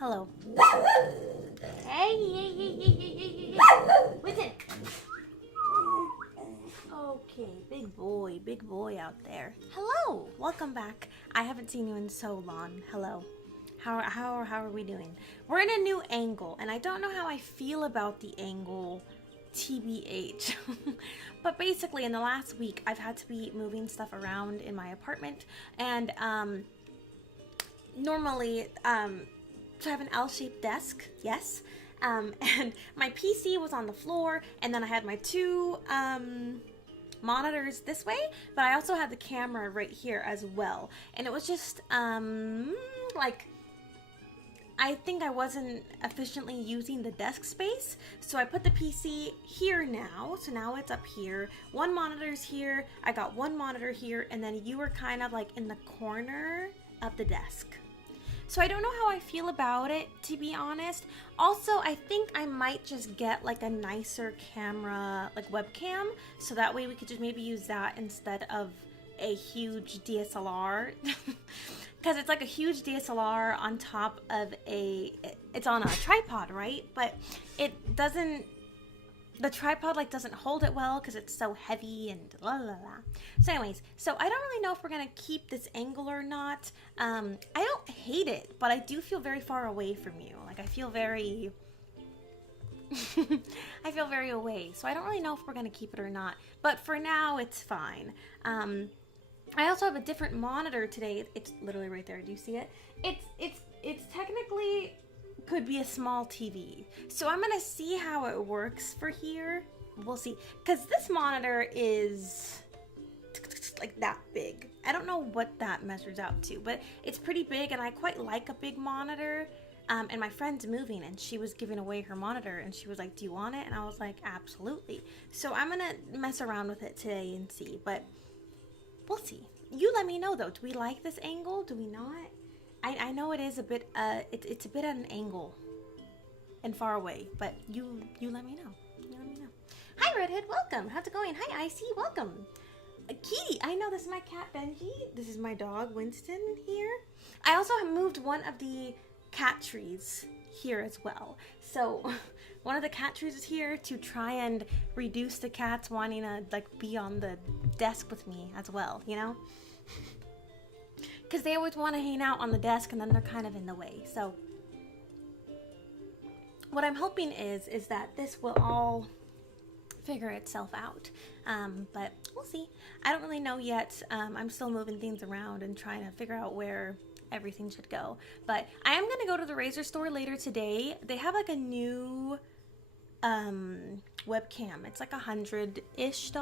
Hello. Hey. Listen. Okay, big boy out there. Hello, welcome back. I haven't seen you in so long. Hello. How are we doing? We're in a new angle, and I don't know how I feel about the angle, TBH. But basically, in the last week, I've had to be moving stuff around in my apartment, and normally, so I have an L-shaped desk, yes, and my PC was on the floor, and then I had my two monitors this way, but I also had the camera right here as well, and it was just like, I think I wasn't efficiently using the desk space, so I put the PC here now, so now it's up here. One monitor's here, I got one monitor here, and then you were kind of like in the corner of the desk. So I don't know how I feel about it, to be honest. Also, I think I might just get like a nicer camera, like webcam, so that way we could just maybe use that instead of a huge DSLR. Because it's like a huge DSLR on top of it's on a tripod, right? But it doesn't, the tripod like doesn't hold it well because it's so heavy and la la la. So anyways, so I don't really know if we're gonna keep this angle or not. I don't hate it, but I do feel very far away from you. Like I feel very I feel very away. So I don't really know if we're gonna keep it or not. But for now it's fine. I also have a different monitor today. It's literally right there. Do you see it? It's technically could be a small TV. So I'm gonna see how it works for here. We'll see. Because this monitor is like that big. I don't know what that measures out to, but it's pretty big and I quite like a big monitor. And my friend's moving and she was giving away her monitor and she was like, do you want it? And I was like, absolutely. So I'm gonna mess around with it today and see, but we'll see. You let me know though. Do we like this angle? Do we not? I know it is a bit, it's a bit at an angle and far away, but you let me know. You let me know. Hi Redhead, welcome. How's it going? Hi Icy, welcome. Kitty, I know this is my cat Benji. This is my dog Winston here. I also have moved one of the cat trees here as well. So one of the cat trees is here to try and reduce the cats wanting to like be on the desk with me as well, you know? Because they always want to hang out on the desk and then they're kind of in the way. So what I'm hoping is that this will all figure itself out. But we'll see. I don't really know yet. I'm still moving things around and trying to figure out where everything should go. But I am going to go to the Razer store later today. They have like a new webcam. It's like $100-ish,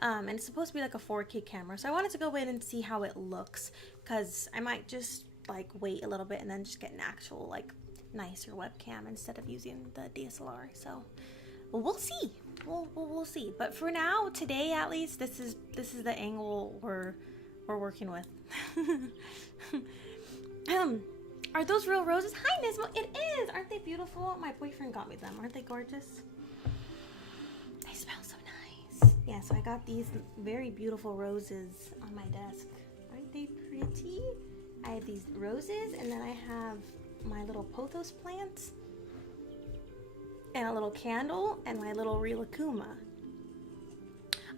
and it's supposed to be like a 4K camera. So I wanted to go in and see how it looks, because I might just like wait a little bit and then just get an actual like nicer webcam instead of using the DSLR. So we'll see. We'll see. But for now, today at least, this is the angle we're working with. Are those real roses? Hi, Nismo. It is. Aren't they beautiful? My boyfriend got me them. Aren't they gorgeous? They smell so nice. Yeah, so I got these very beautiful roses on my desk. Aren't they pretty? I have these roses, and then I have my little pothos plants, and a little candle, and my little Rilakuma.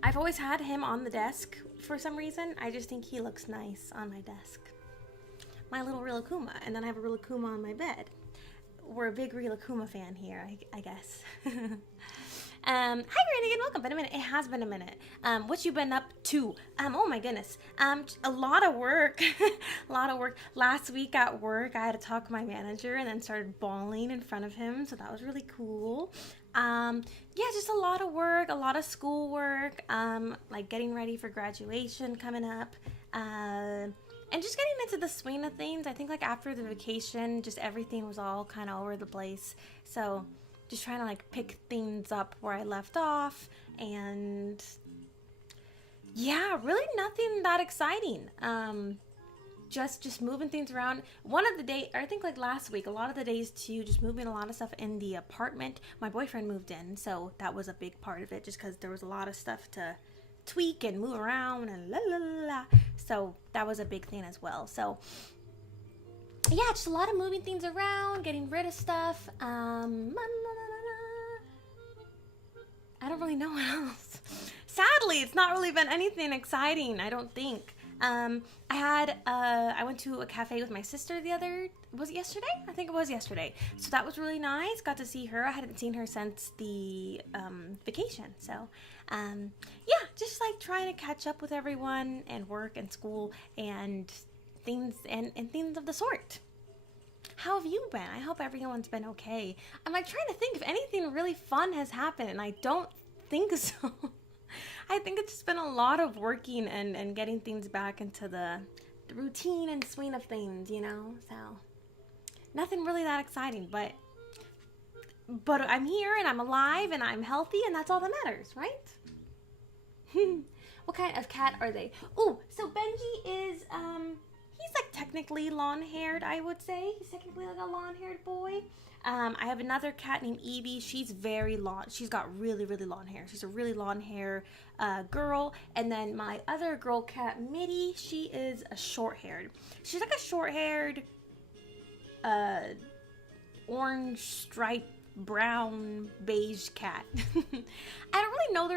I've always had him on the desk for some reason. I just think he looks nice on my desk. My little Rilakuma, and then I have a Rilakuma on my bed. We're a big Rilakuma fan here, I guess. Hi Randy, and welcome. Been a minute. It has been a minute. What you been up to? Oh my goodness. A lot of work. A lot of work. Last week at work, I had to talk to my manager and then started bawling in front of him, so that was really cool. Yeah, just a lot of work, a lot of schoolwork, like getting ready for graduation coming up. And just getting into the swing of things. I think like after the vacation, just everything was all kind of all over the place. So just trying to like pick things up where I left off. And yeah, really nothing that exciting. Just moving things around. One of the days, I think like last week, a lot of the days too, just moving a lot of stuff in the apartment. My boyfriend moved in, so that was a big part of it, just because there was a lot of stuff to tweak and move around and la la la la. So that was a big thing as well. So yeah, just a lot of moving things around, getting rid of stuff. I don't really know what else. Sadly, it's not really been anything exciting, I don't think. I went to a cafe with my sister was it yesterday? I think it was yesterday. So that was really nice. Got to see her. I hadn't seen her since the vacation. So, yeah, just like trying to catch up with everyone and work and school and things and things of the sort. How have you been? I hope everyone's been okay. I'm like trying to think if anything really fun has happened, and I don't think so. I think it's just been a lot of working and getting things back into the routine and swing of things, you know? So, nothing really that exciting, but I'm here and I'm alive and I'm healthy, and that's all that matters, right? What kind of cat are they? Oh, so Benji is, he's like technically long-haired, I would say. He's technically like a long-haired boy. I have another cat named Evie. She's very long. She's got really, really long hair. She's a really long hair girl. And then my other girl cat, Mitty, she is a short-haired. She's like a short-haired, orange striped, brown, beige cat. I don't really know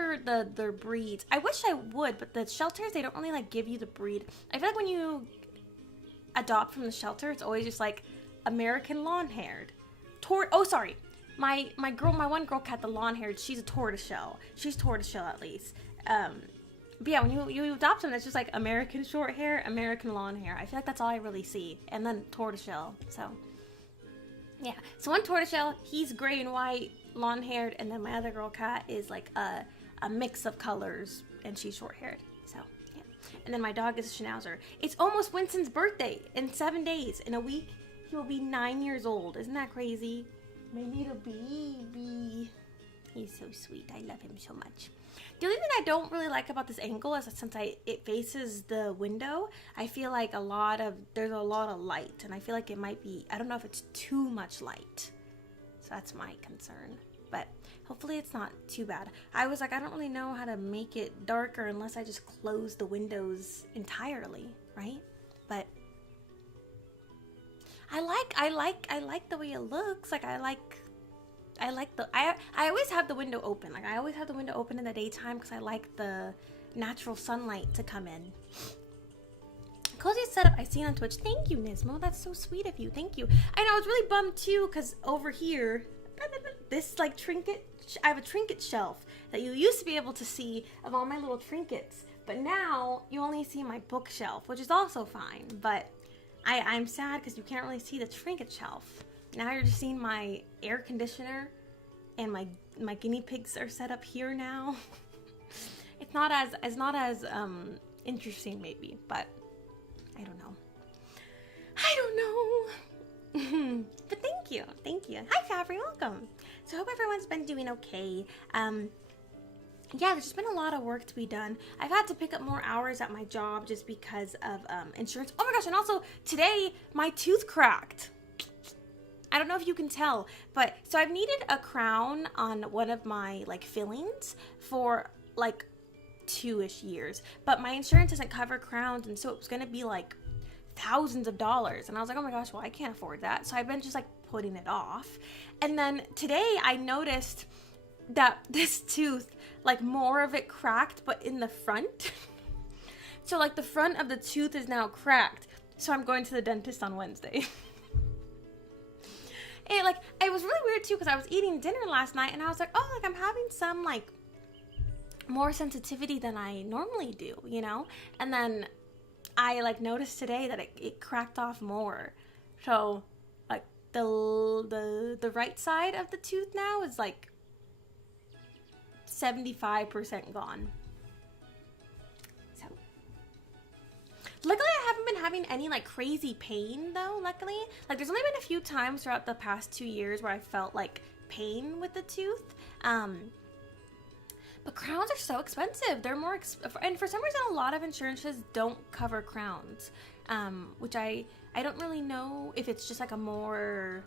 their breeds. I wish I would, but the shelters, they don't really like give you the breed. I feel like when you adopt from the shelter, it's always just like American long-haired. My one girl cat, the long-haired, she's a tortoiseshell. She's tortoiseshell at least. But yeah, when you adopt them, it's just like American short hair, American long hair. I feel like that's all I really see. And then tortoiseshell. So yeah. So one tortoiseshell, he's gray and white, long-haired, and then my other girl cat is like a mix of colors, and she's short-haired. So yeah. And then my dog is a Schnauzer. It's almost Winston's birthday in 7 days. In a week, he will be 9 years old. Isn't that crazy? My little baby. He's so sweet. I love him so much. The only thing I don't really like about this angle is that since it faces the window, I feel like there's a lot of light, and I feel like it might be, I don't know if it's too much light. So that's my concern. But hopefully it's not too bad. I was like, I don't really know how to make it darker unless I just close the windows entirely, right? But I like the way it looks. Like I always have the window open. Like I always have the window open in the daytime because I like the natural sunlight to come in. Cozy setup I seen on Twitch. Thank you, Nismo. That's so sweet of you. Thank you. I know, I was really bummed too because over here, this like trinket, I have a trinket shelf that you used to be able to see of all my little trinkets, but now you only see my bookshelf, which is also fine. But I'm sad because you can't really see the trinket shelf. Now you're just seeing my air conditioner, and my guinea pigs are set up here now. It's not as interesting maybe, but I don't know. But thank you. Hi Fabry, welcome. So I hope everyone's been doing okay. Yeah, there's just been a lot of work to be done. I've had to pick up more hours at my job just because of insurance. Oh my gosh, and also today my tooth cracked. I don't know if you can tell, but so I've needed a crown on one of my like fillings for like 2-ish years, but my insurance doesn't cover crowns, and so it was gonna be like thousands of dollars, and I was like, oh my gosh, well I can't afford that, so I've been just like putting it off. And then today I noticed that this tooth, like more of it cracked, but in the front. So like the front of the tooth is now cracked, so I'm going to the dentist on Wednesday. It was really weird too because I was eating dinner last night and I was like, oh, like I'm having some like more sensitivity than I normally do, you know? And then I like noticed today that it cracked off more. So like the right side of the tooth now is like 75% gone. So luckily I haven't been having any like crazy pain though, luckily. Like there's only been a few times throughout the past 2 years where I felt like pain with the tooth. But crowns are so expensive. They're more and for some reason a lot of insurances don't cover crowns, which I don't really know if it's just like a more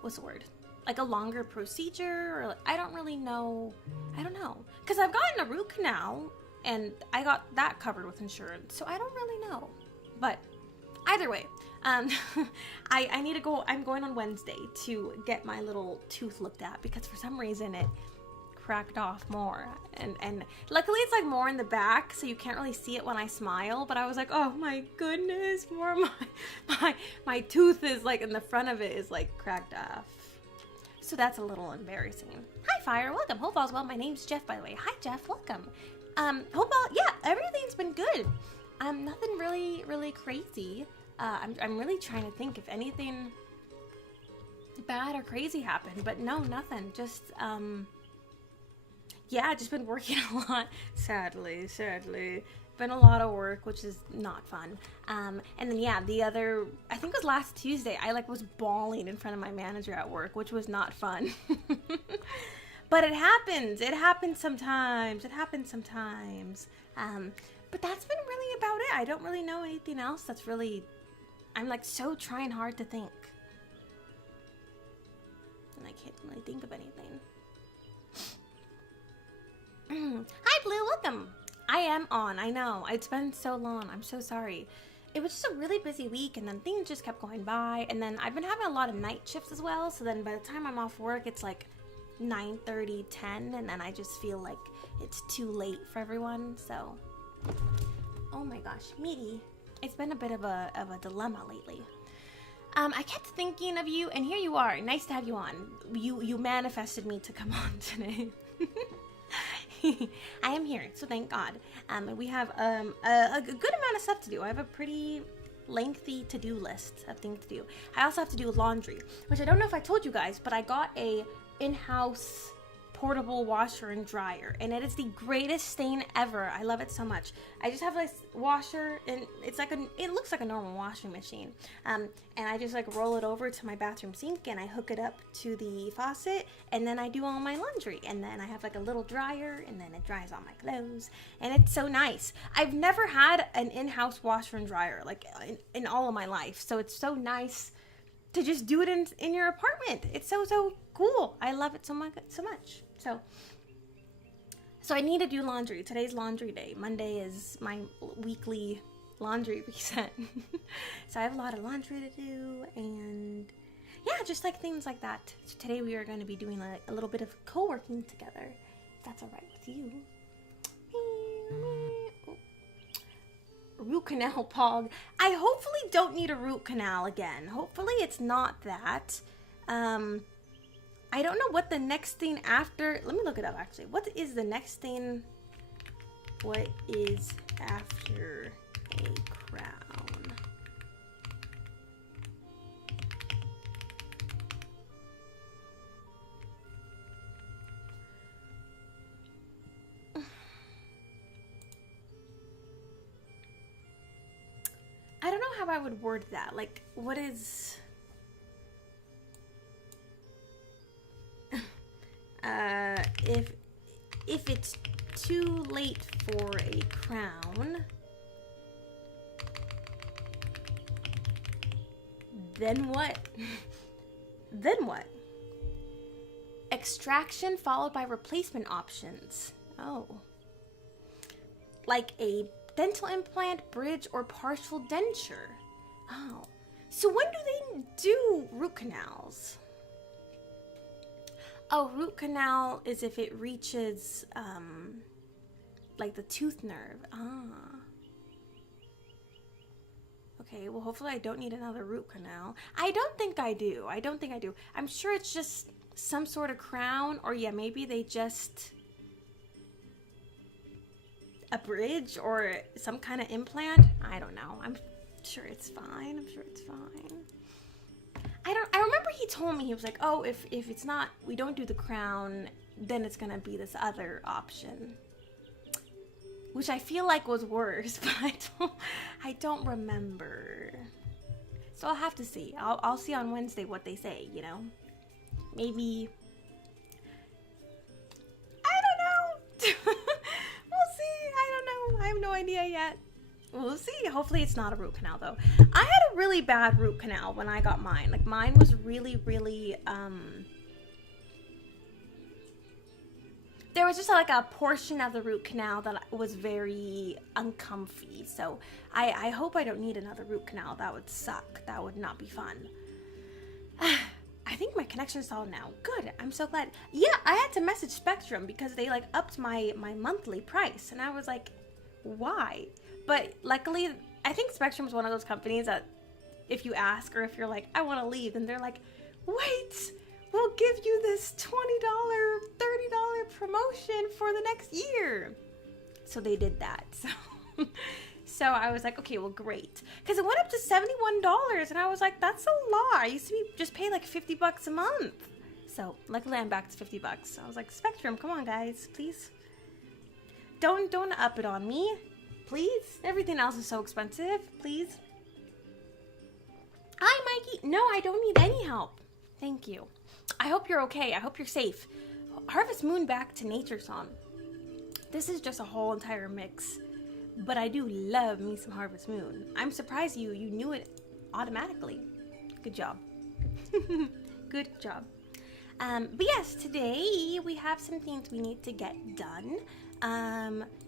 what's the word? Like a longer procedure, or like, I don't really know. I don't know. Because I've gotten a root canal and I got that covered with insurance, so I don't really know. But Either way, um, I need to go. I'm going on Wednesday to get my little tooth looked at because for some reason it cracked off more, and luckily it's like more in the back, so you can't really see it when I smile. But I was like, oh my goodness, more of my tooth is like in the front of it is like cracked off. So that's a little embarrassing. Hi, Fire. Welcome. Hope all's well. My name's Jeff, by the way. Hi, Jeff. Welcome. Hope all, yeah, everything's been good. Nothing really crazy. I'm really trying to think if anything bad or crazy happened, but no, nothing. Just, yeah, just been working a lot. Sadly. Been a lot of work, which is not fun. And then yeah, I think it was last Tuesday, I like was bawling in front of my manager at work, which was not fun. But it happens sometimes. But that's been really about it. I don't really know anything else that's really, I'm like so trying hard to think. And I can't really think of anything. Hi, Blue, welcome. I am on, I know. It's been so long. I'm so sorry. It was just a really busy week, and then things just kept going by. And then I've been having a lot of night shifts as well. So then by the time I'm off work, it's like 9:30, 10, and then I just feel like it's too late for everyone. So, oh my gosh, Meaty. It's been a bit of a dilemma lately. I kept thinking of you, and here you are. Nice to have you on. You manifested me to come on today. I am here, so thank God. We have a good amount of stuff to do. I have a pretty lengthy to-do list of things to do. I also have to do laundry, which I don't know if I told you guys, but I got a in-house portable washer and dryer, and it is the greatest thing ever. I love it so much. I just have this washer, and it looks like a normal washing machine, and I just like roll it over to my bathroom sink, and I hook it up to the faucet, and then I do all my laundry, and then I have like a little dryer, and then it dries all my clothes, and it's so nice. I've never had an in-house washer and dryer like in all of my life, so it's so nice to just do it in your apartment. It's so cool. I love it so much. So I need to do laundry. Today's laundry day. Monday is my weekly laundry reset. So I have a lot of laundry to do, and yeah, just like things like that. So today we are going to be doing a little bit of co-working together, if that's all right with you. Root canal pog. I hopefully don't need a root canal again. Hopefully it's not that. I don't know what the next thing after, let me look it up actually. What is the next thing? What is after a crown? I don't know how I would word that. Like, what is... if it's too late for a crown, then what? Then what? Extraction followed by replacement options. Oh. Like a dental implant, bridge, or partial denture. Oh. So when do they do root canals? Oh, root canal is if it reaches, like the tooth nerve. Ah. Okay, well, hopefully I don't need another root canal. I don't think I do. I'm sure it's just some sort of crown, or yeah, maybe they just... a bridge or some kind of implant. I don't know. I'm sure it's fine. I remember he told me, he was like, oh, if it's not, we don't do the crown, then it's gonna be this other option, which I feel like was worse, but I don't remember. So I'll have to see. I'll see on Wednesday what they say, you know? Maybe, I don't know. We'll see. I don't know. I have no idea yet. We'll see. Hopefully it's not a root canal though. I had a really bad root canal when I got mine. Like mine was really there was just like a portion of the root canal that was very uncomfy. So I hope I don't need another root canal. That would suck. That would not be fun. I think my connection's all now. Good. I'm so glad. Yeah, I had to message Spectrum because they like upped my monthly price. And I was like, why? But luckily, I think Spectrum's one of those companies that if you ask or if you're like, I want to leave, and they're like, wait, we'll give you this $20, $30 promotion for the next year. So they did that. So I was like, okay, well, great. Because it went up to $71, and I was like, that's a lot. I used to just pay like $50 a month. So luckily I'm back to $50. I was like, Spectrum, come on, guys, please. Don't up it on me, please. Everything else is so expensive, please. Hi, Mikey. No, I don't need any help. Thank you. I hope you're okay. I hope you're safe. Harvest Moon Back to Nature song. This is just a whole entire mix. But I do love me some Harvest Moon. I'm surprised you knew it automatically. Good job. Good job. But yes, today we have some things we need to get done.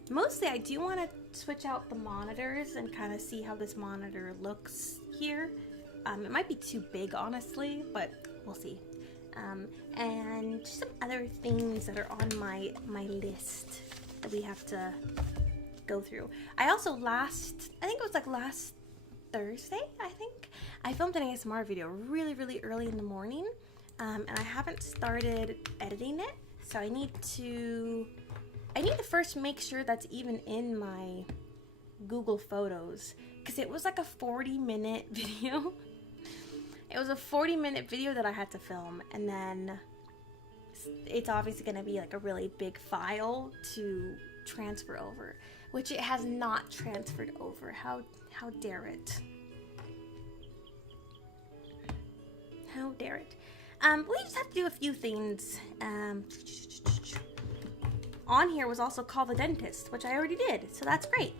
Mostly I do want to switch out the monitors and kind of see how this monitor looks here. It might be too big, honestly, but we'll see. And just some other things that are on my list that we have to go through. I also I think it was like last Thursday, I filmed an ASMR video really, really early in the morning, and I haven't started editing it, so I need to first make sure that's even in my Google Photos, because it was like a 40-minute video. It was a 40-minute video that I had to film, and then it's obviously going to be like a really big file to transfer over, which it has not transferred over. How dare it? How dare it? We just have to do a few things. On here was also call the dentist, which I already did, so that's great.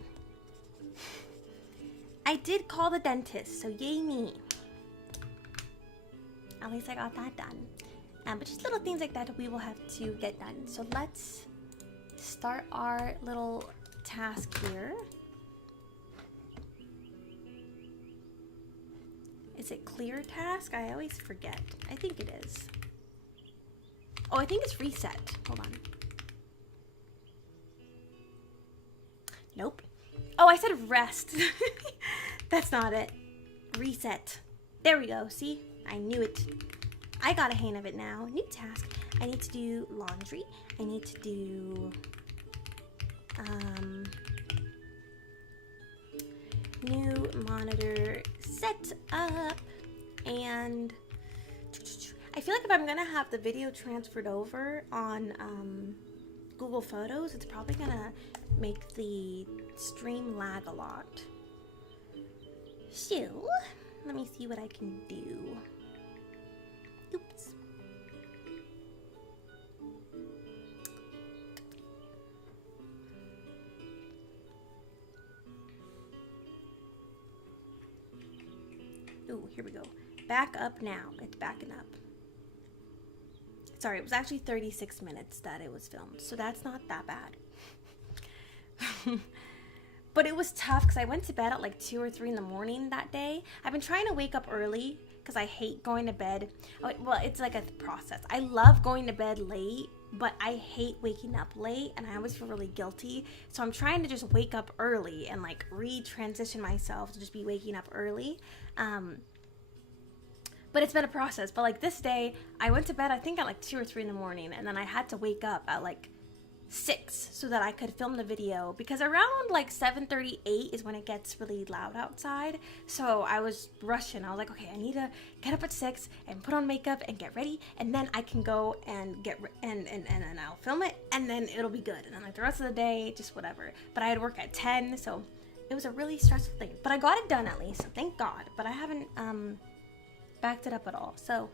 I did call the dentist, so yay me. At least I got that done. But just little things like that we will have to get done. So let's start our little task here. Is it clear task? I always forget. I think it is. Oh, I think it's reset. Hold on. Nope. Oh, I said rest. That's not it. Reset. There we go. See? I knew it. I got a hang of it now. New task. I need to do laundry. I need to do new monitor set up, and I feel like if I'm gonna have the video transferred over on Google Photos, it's probably gonna make the stream lag a lot. So let me see what I can do. Oops. Ooh, here we go. Back up now. It's backing up. Sorry, it was actually 36 minutes that it was filmed, so that's not that bad. But it was tough because I went to bed at like 2 or 3 in the morning that day. I've been trying to wake up early because I hate going to bed. Oh, well, it's like a process. I love going to bed late, but I hate waking up late, and I always feel really guilty. So I'm trying to just wake up early and like re-transition myself to just be waking up early. But it's been a process. But like this day, I went to bed I think at like 2 or 3 in the morning, and then I had to wake up at like 6 so that I could film the video, because around like 7:38 is when it gets really loud outside. So I was rushing. I was like, okay, I need to get up at 6 and put on makeup and get ready, and then I can go and get and then I'll film it, and then it'll be good. And then like the rest of the day, just whatever. But I had work at 10, so it was a really stressful thing. But I got it done at least, so thank God. But I haven't backed it up at all. So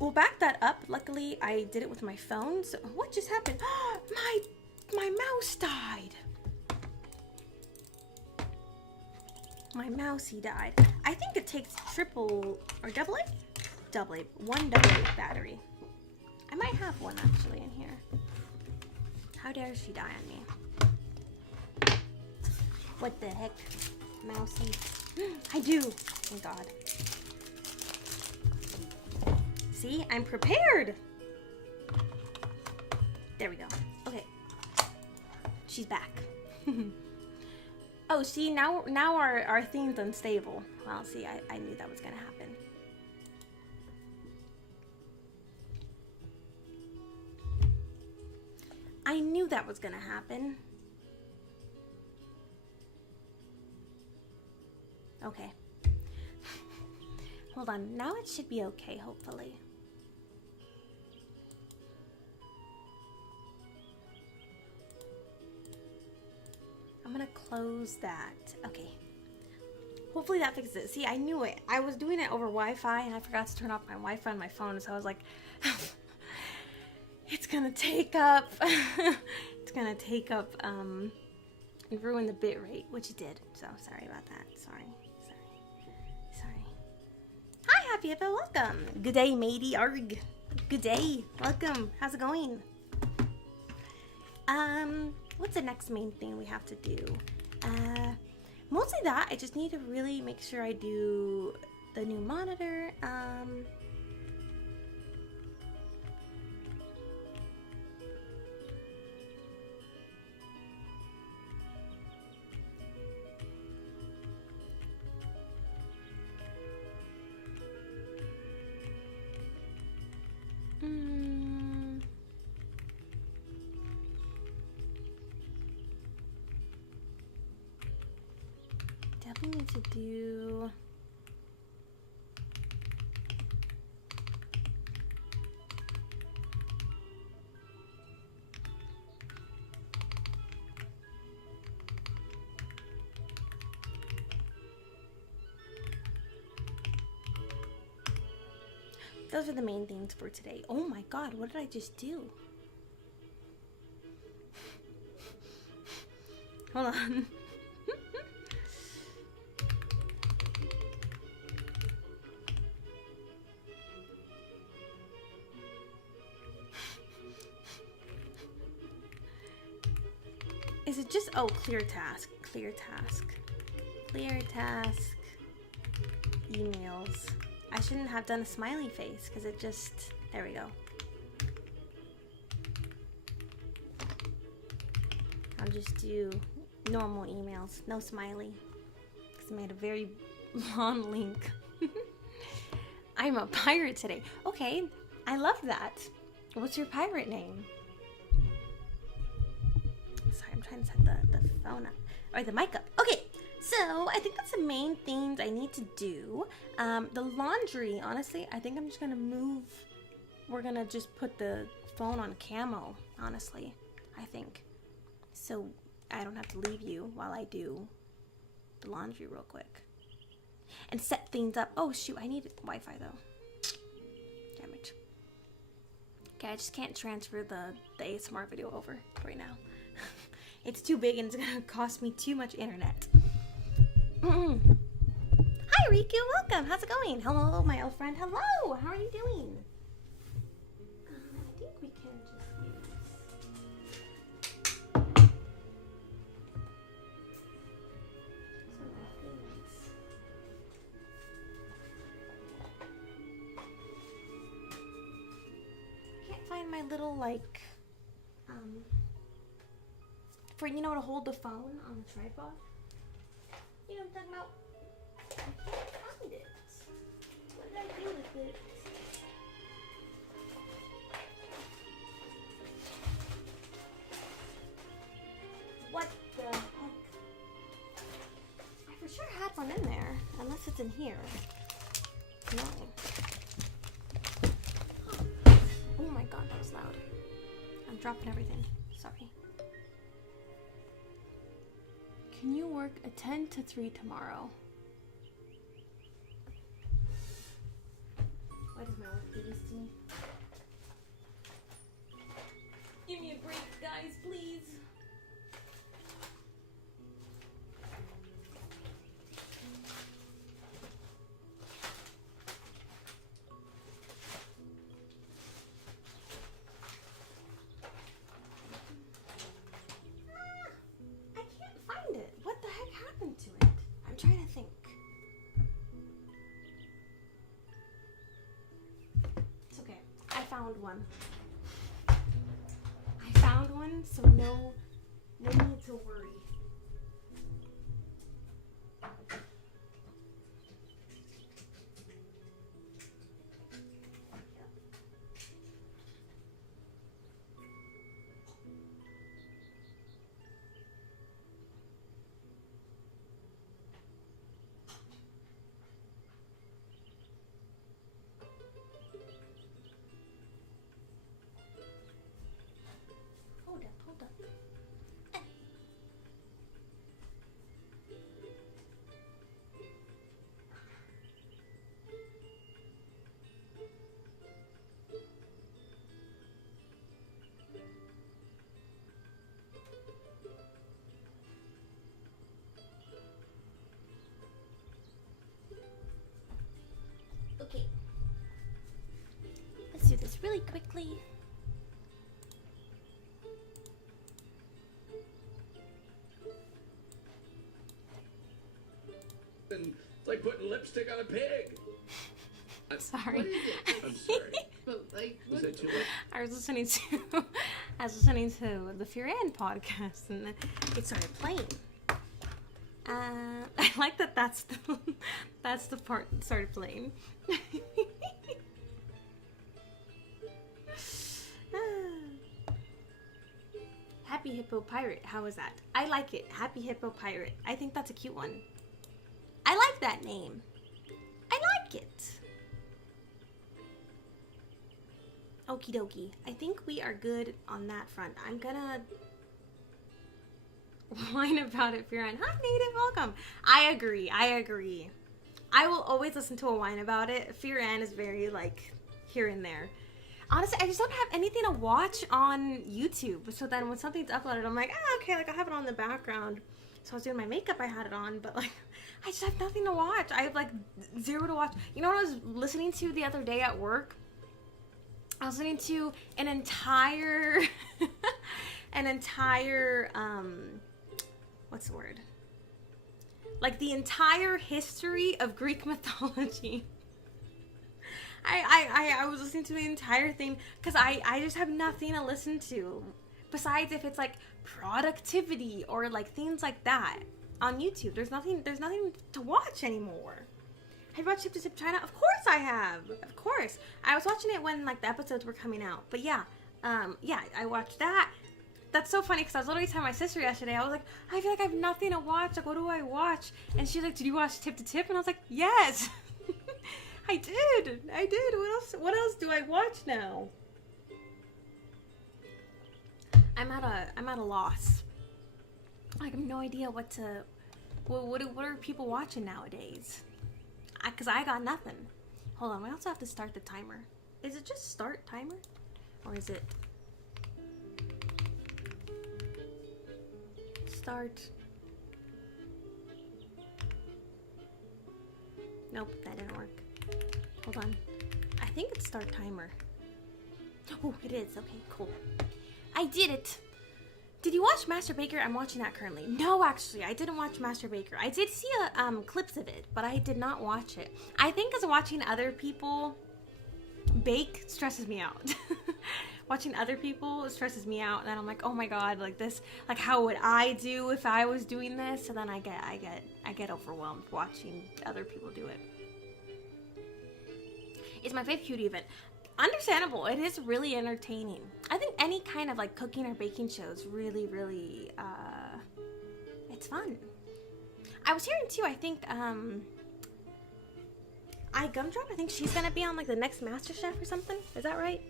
we'll back that up. Luckily, I did it with my phone. So what just happened? My mouse died. My mousey died. I think it takes triple or double A? Double A. One double A battery. I might have one actually in here. How dare she die on me? What the heck, mousy? I do. Thank God. See, I'm prepared. There we go. Okay. She's back. Oh, see, now our theme's unstable. Well, see, I knew that was gonna happen. I knew that was gonna happen. Okay. Hold on. Now it should be okay, hopefully. I'm gonna close that. Okay. Hopefully that fixes it. See, I knew it. I was doing it over Wi-Fi and I forgot to turn off my Wi-Fi on my phone, so I was like, it's gonna take up, it's gonna take up, and ruin the bit rate, which it did. So sorry about that. Sorry. Hi, Happy Hippo. Welcome. Good day, matey. Arg. Good day. Welcome. How's it going? What's the next main thing we have to do? Mostly that. I just need to really make sure I do the new monitor. Definitely need to do. Those are the main things for today. Oh my God, what did I just do? Hold on. Is it just, oh, clear task, emails. I shouldn't have done a smiley face because it just, there we go. I'll just do normal emails, no smiley. Because I made a very long link. I'm a pirate today. Okay, I love that. What's your pirate name? Sorry, I'm trying to set the phone up, or the mic up. Okay, so I think that's the main things I need to do. The laundry, honestly, I think I'm just gonna move. We're gonna just put the phone on camo, honestly, I think. So I don't have to leave you while I do the laundry real quick. And set things up. Oh shoot, I need Wi-Fi though. Damn it. Okay, I just can't transfer the ASMR video over right now. It's too big and it's gonna cost me too much internet. Hi Riku, welcome. How's it going? Hello, my old friend. Hello, how are you doing? I think we can just use. Can't find my little like for, you know, to hold the phone on the tripod. You know what I'm talking about? I can't find it. What did I do with it? What the heck? I for sure had one in there, unless it's in here. No. Oh my God, that was loud. I'm dropping everything. Sorry. Can you work a 10 to 3 tomorrow? Why does my work do this to me? Give me a break, guys, please. found one. I found one, so no need to worry. Hold up. Okay. Let's do this really quickly. It's like putting lipstick on a pig. Sorry. What is it? I'm sorry. But like, Was that too late? I was listening to the Fear and podcast, and it started playing. I like that. That's the part that started playing. Happy Hippo Pirate. How is that? I like it. Happy Hippo Pirate. I think that's a cute one. I like that name. I like it. Okie dokie. I think we are good on that front. I'm gonna whine about it, Fear. Hi, Native. Welcome. I agree. I will always listen to a whine about it. Fear Ann is very, like, here and there. Honestly, I just don't have anything to watch on YouTube. So then when something's uploaded, I'm like, okay, like, I have it on in the background. So I was doing my makeup, I had it on, but, like, I just have nothing to watch. I have, like, zero to watch. You know what I was listening to the other day at work? I was listening to an entire, what's the word? Like, the entire history of Greek mythology. I was listening to the entire thing because I just have nothing to listen to besides if it's like productivity or like things like that on YouTube. There's nothing to watch anymore. Have you watched Tip to Tip China? Of course I have. Of course. I was watching it when like the episodes were coming out. But yeah, I watched that. That's so funny because I was literally telling my sister yesterday. I was like, I feel like I have nothing to watch. Like, what do I watch? And she's like, did you watch Tip to Tip? And I was like, yes. I did. What else do I watch now? I'm at a loss. I have no idea what are people watching nowadays? Because I got nothing. Hold on, we also have to start the timer. Is it just start timer? Or is it start? Nope, that didn't work. Hold on. I think it's start timer. Oh, it is. Okay, cool. I did it. Did you watch Master Baker? I'm watching that currently. No, actually, I didn't watch Master Baker. I did see clips of it, but I did not watch it. I think as watching other people bake stresses me out. Watching other people stresses me out, and then I'm like, oh my god, like this, like how would I do if I was doing this? So then I get overwhelmed watching other people do it. It's my favorite cutie event. Understandable. It is really entertaining. I think any kind of like cooking or baking show is really, really, it's fun. I was hearing too, I think, Gumdrop, I think she's gonna be on like the next MasterChef or something. Is that right?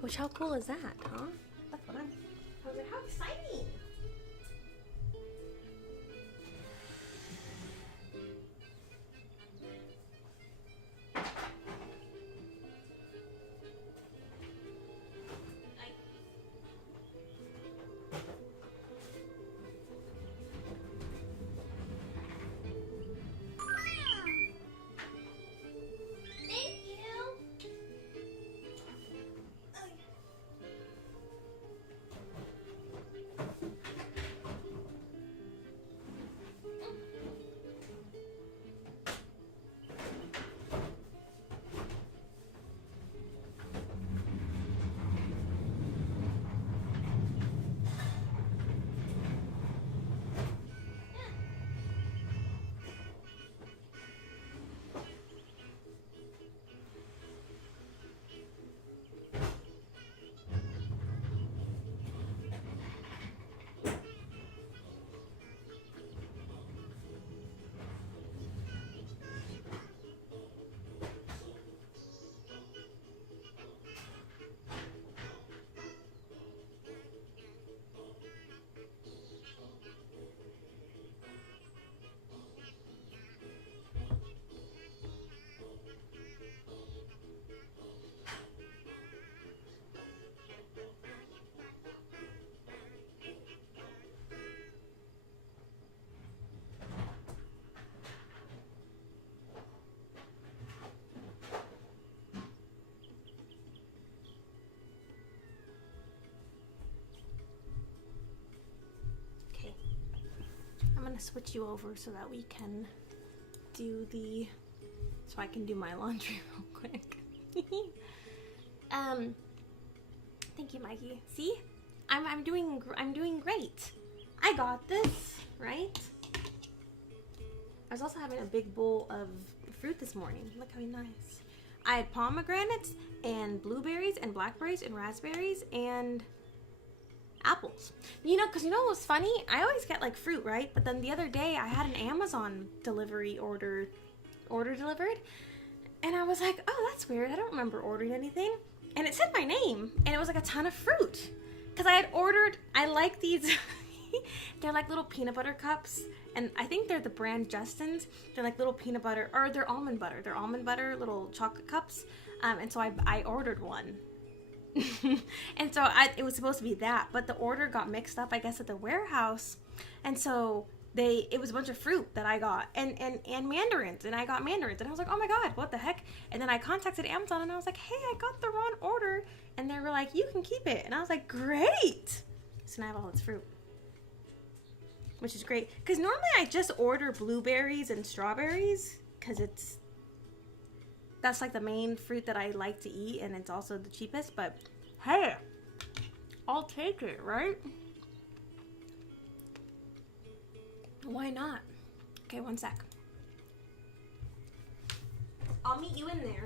Which, how cool is that, huh? That's what I was like, how exciting! gonna switch you over so that we can do so I can do my laundry real quick. Thank you, Mikey. See, I'm doing great. I got this, right? I was also having a big bowl of fruit this morning. Look how nice. I had pomegranates and blueberries and blackberries and raspberries and apples. Because what was funny? I always get like fruit, right? But then the other day I had an Amazon delivery order delivered. And I was like, oh, that's weird. I don't remember ordering anything. And it said my name. And it was like a ton of fruit. Because I like these. They're like little peanut butter cups. And I think they're the brand Justin's. They're like little peanut butter, or they're almond butter. They're almond butter little chocolate cups. And so I ordered one. And so it was supposed to be that. But the order got mixed up, I guess, at the warehouse. And so it was a bunch of fruit that I got and mandarins, and I got mandarins, and I was like, oh my god, what the heck? And then I contacted Amazon and I was like, hey, I got the wrong order, and they were like, you can keep it. And I was like, great. So now I have all this fruit, which is great, because normally I just order blueberries and strawberries because that's like the main fruit that I like to eat, and it's also the cheapest. But hey, I'll take it, right? Why not? Okay, one sec. I'll meet you in there.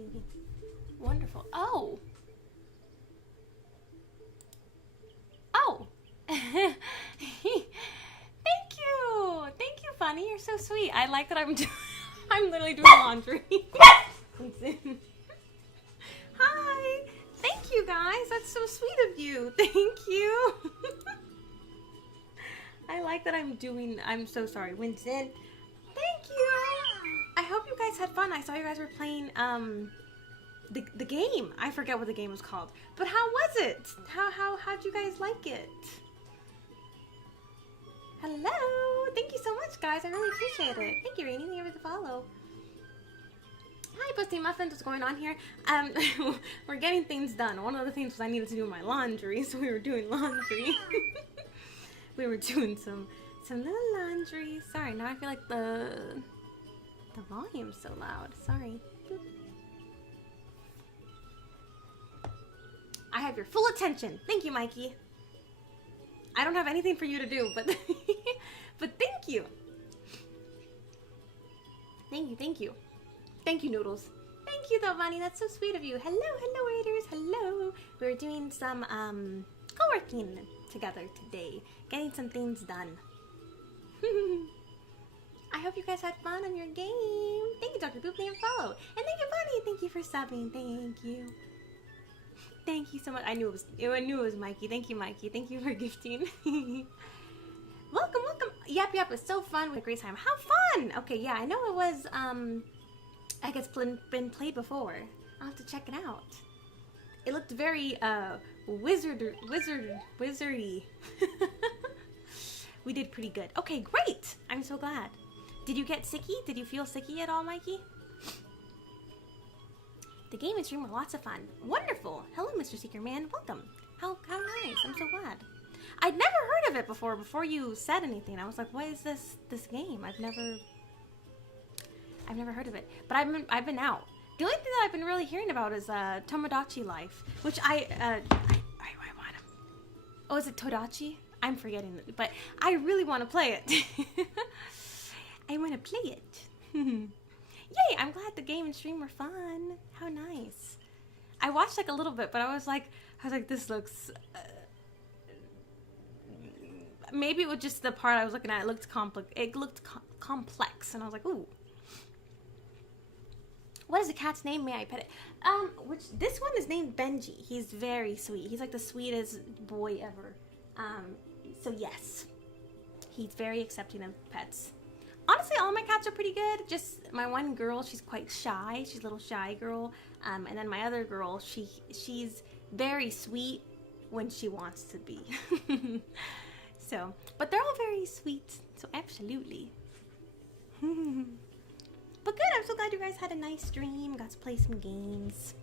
beauty. Wonderful. Oh. Oh. Thank you. Thank you, Funny. You're so sweet. I like that I'm literally doing laundry. Hi. Thank you, guys. That's so sweet of you. Thank you. I like that I'm so sorry, Winston. Thank you. I hope you guys had fun. I saw you guys were playing the game. I forget what the game was called. But how was it? How'd you guys like it? Hello. Thank you so much, guys. I really appreciate it. Thank you, Rainy. Thank you for the follow. Hi, Busty Muffins. What's going on here? We're getting things done. One of the things was I needed to do my laundry, so we were doing laundry. We were doing some little laundry. Sorry, now I feel like the volume's so loud. Sorry. I have your full attention. Thank you, Mikey. I don't have anything for you to do, but but thank you. Thank you, thank you. Thank you, Noodles. Thank you, though, Bunny. That's so sweet of you. Hello, Raiders. Hello. We're doing some co-working together today, getting some things done. I hope you guys had fun on your game. Thank you, Dr. Booply, and follow. And thank you, Bunny. Thank you for subbing. Thank you. Thank you so much. I knew it was Mikey. Thank you, Mikey. Thank you for gifting. Welcome. Yep. It's so fun with a great time. How fun! Okay, yeah, I know it was. I guess been played before. I'll have to check it out. It looked very wizardy. We did pretty good. Okay, great. I'm so glad. Did you get sicky? Did you feel sicky at all, Mikey? The game and stream were lots of fun. Wonderful. Hello, Mr. Seeker Man. Welcome. How nice. I'm so glad. I'd never heard of it before you said anything. I was like, what is this game? I've never heard of it. But I've been out. The only thing that I've been really hearing about is Tomodachi Life, which I want to. Oh, is it Todachi? I'm forgetting it, but I really want to play it. I want to play it. Yay! I'm glad the game and stream were fun. How nice. I watched like a little bit, but I was like, this looks. Maybe it was just the part I was looking at. It looked complex, and I was like, ooh. What is the cat's name? May I pet it? This one is named Benji. He's very sweet. He's like the sweetest boy ever. So yes, he's very accepting of pets. Honestly, all my cats are pretty good. Just my one girl, she's quite shy. She's a little shy girl. And then my other girl, she's very sweet when she wants to be. So, but they're all very sweet. So absolutely. But good, I'm so glad you guys had a nice stream. Got to play some games.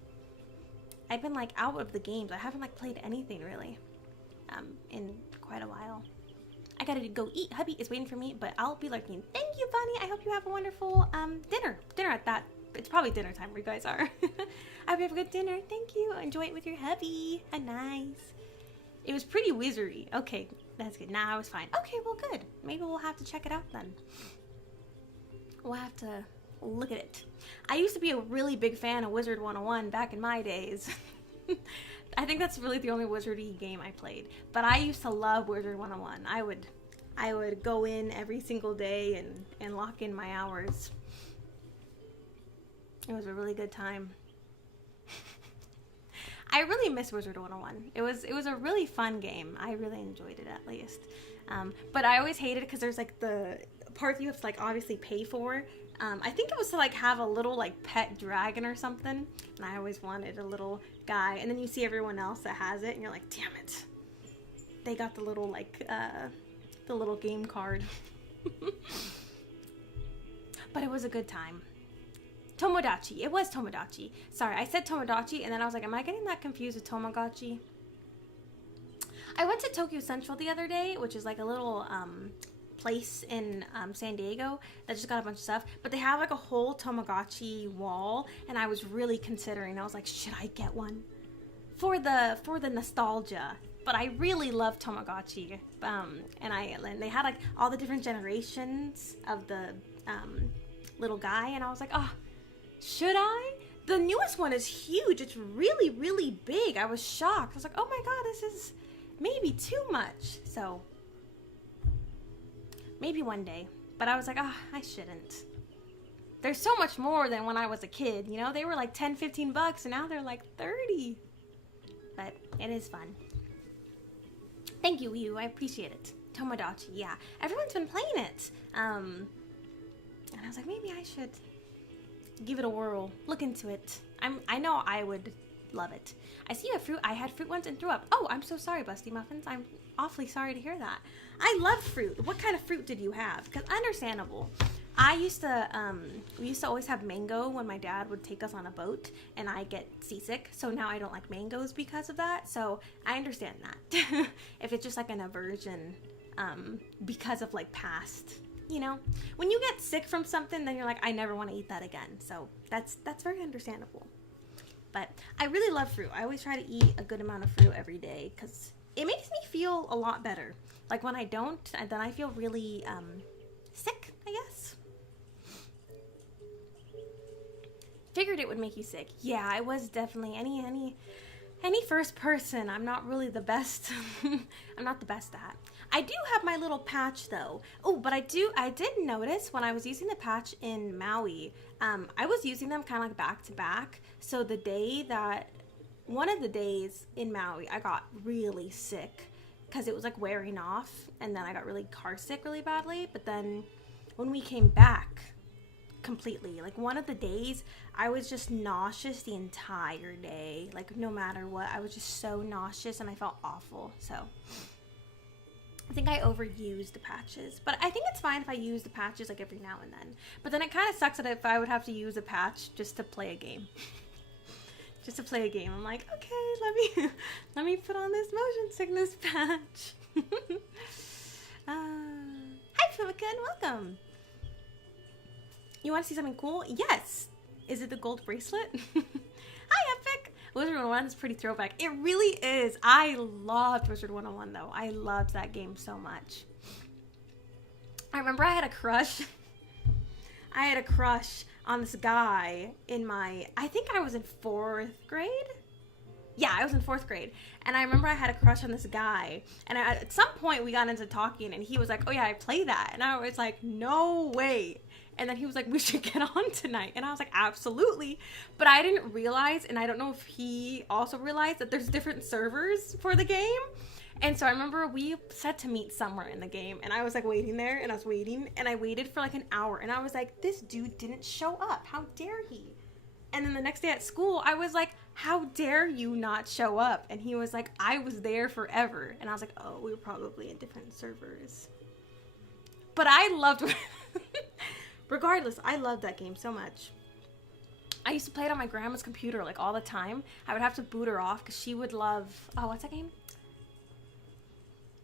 I've been like out of the games. I haven't like played anything really in quite a while. I gotta go eat. Hubby is waiting for me, but I'll be lurking. Thank you, Bunny. I hope you have a wonderful dinner at that. It's probably dinner time where you guys are. I hope you have a good dinner. Thank you. Enjoy it with your hubby. Nice. It was pretty wizardy. Okay, that's good. Nah, I was fine. Okay, well, good. Maybe we'll have to check it out then. We'll have to look at it. I used to be a really big fan of Wizard 101 back in my days. I think that's really the only wizardy game I played. But I used to love Wizard 101. I would go in every single day and lock in my hours. It was a really good time. I really miss Wizard 101. It was a really fun game. I really enjoyed it, at least. But I always hated it because there's like the part you have to like obviously pay for. I think it was to like have a little like pet dragon or something, and I always wanted a little guy. And then you see everyone else that has it, and you're like, damn it, they got the little like the little game card. But it was a good time. Tomodachi. It was Tomodachi. Sorry, I said Tomodachi, and then I was like, am I getting that confused with Tamagotchi? I went to Tokyo Central the other day, which is like a little place in San Diego that just got a bunch of stuff, but they have like a whole Tamagotchi wall, and I was really considering. I was like, should I get one for the nostalgia? But I really love Tamagotchi, and they had like all the different generations of the little guy, and I was like, oh, should I? The newest one is huge. It's really, really big. I was shocked. I was like, oh my god, this is maybe too much. So, maybe one day. But I was like, I shouldn't. There's so much more than when I was a kid. You know, they were like 10, 15 bucks, and now they're like 30. But it is fun. Thank you, Wii U. I appreciate it. Tomodachi, yeah. Everyone's been playing it. And I was like, maybe I should give it a whirl. Look into it. I know I would love it. I see a fruit. I had fruit once and threw up. Oh, I'm so sorry, Busty Muffins. I'm awfully sorry to hear that. I love fruit. What kind of fruit did you have? Because understandable. We used to always have mango when my dad would take us on a boat, and I get seasick. So now I don't like mangoes because of that. So I understand that. If it's just like an aversion, because of like past, you know, when you get sick from something, then you're like, I never want to eat that again. So that's very understandable. But I really love fruit. I always try to eat a good amount of fruit every day because it makes me feel a lot better. Like when I don't, then I feel really sick, I guess. Figured it would make you sick. Yeah, I was definitely any first person. I'm not really the best. I'm not the best at. I do have my little patch though. Oh, but I did notice when I was using the patch in Maui, I was using them kind of like back to back. So one of the days in Maui, I got really sick because it was like wearing off, and then I got really car sick really badly. But then when we came back, completely, like one of the days I was just nauseous the entire day, like no matter what. I was just so nauseous and I felt awful. So I think I overused the patches, but I think it's fine if I use the patches like every now and then. But then it kind of sucks that if I would have to use a patch just to play a game. Just to play a game. I'm like, okay, let me put on this motion sickness patch. Hi Pumika, and welcome. You want to see something cool? Yes. Is it the gold bracelet? Hi Epic. Wizard 101 is pretty throwback. It really is. I loved Wizard 101 though. I loved that game so much. I remember I had a crush. I had a crush on this guy in I think I was in 4th grade. Yeah, I was in 4th grade. And I remember I had a crush on this guy. And at some point we got into talking and he was like, oh yeah, I play that. And I was like, no way. And then he was like, we should get on tonight. And I was like, absolutely. But I didn't realize, and I don't know if he also realized, that there's different servers for the game. And so I remember we set to meet somewhere in the game. And I was like waiting there, and I was waiting. And I waited for like an hour. And I was like, this dude didn't show up. How dare he? And then the next day at school, I was like, how dare you not show up? And he was like, I was there forever. And I was like, oh, we were probably in different servers. But I loved regardless, I loved that game so much. I used to play it on my grandma's computer like all the time. I would have to boot her off because she would love, oh, what's that game?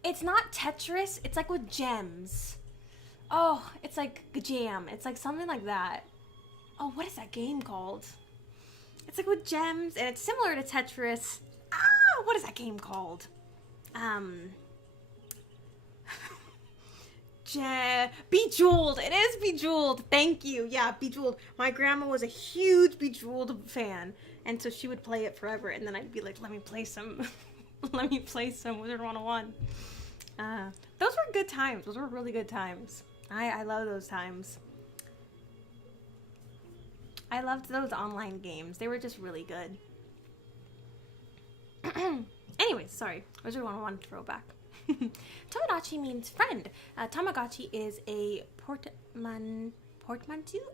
It's not Tetris. It's like with gems. Oh, it's like Jam. It's like something like that. Oh, what is that game called? It's like with gems, and it's similar to Tetris. What is that game called? Bejeweled. It is Bejeweled. Thank you. Yeah, Bejeweled. My grandma was a huge Bejeweled fan, and so she would play it forever, and then I'd be like, let me play some let me play some Wizard 101. Those were good times. Those were really good times. I love those times. I loved those online games. They were just really good. Anyways, sorry. Wizard 101 throwback. Tomodachi means friend. Tamagotchi is a portmanteau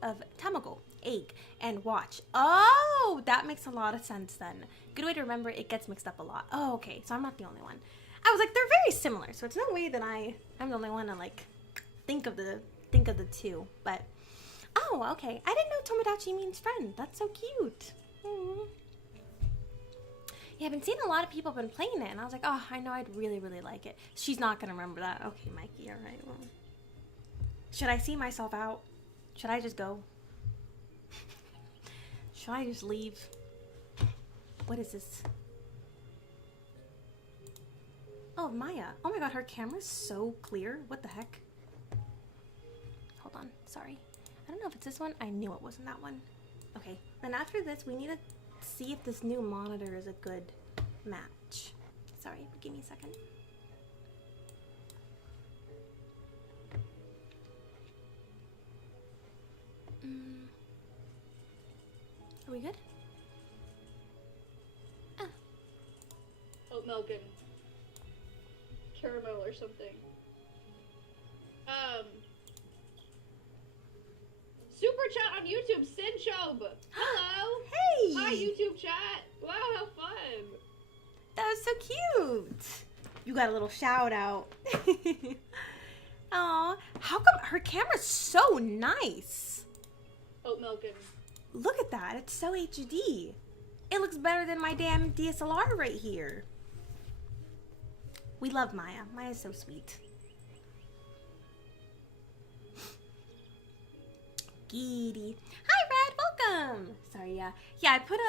of tamago, egg, and watch. Oh, that makes a lot of sense then. Good way to remember. It gets mixed up a lot. Oh, okay. So I'm not the only one. I was like, they're very similar. So it's no way that I'm the only one to like think of the two. But oh, okay. I didn't know Tomodachi means friend. That's so cute. Aww. Yeah, I've been seeing a lot of people have been playing it, and I was like, oh, I know I'd really, really like it. She's not going to remember that. Okay, Mikey, all right. Well, should I see myself out? Should I just go? Should I just leave? What is this? Oh, Maya. Oh my god, her camera's so clear. What the heck? Hold on. Sorry. I don't know if it's this one. I knew it wasn't that one. Okay, then after this, we need to see if this new monitor is a good match. Sorry, but give me a second. Are we good? Oat milk and caramel or something. Super chat on YouTube, Sinchob. Hello. Hey! Hi, YouTube chat. Wow, how fun. That was so cute. You got a little shout out. Aw, how come her camera's so nice? Oat milk and Look at that, it's so HD. It looks better than my damn DSLR right here. We love Maya. Maya's so sweet. Giddy. Hi, Red. Welcome. Sorry, yeah. Yeah, I put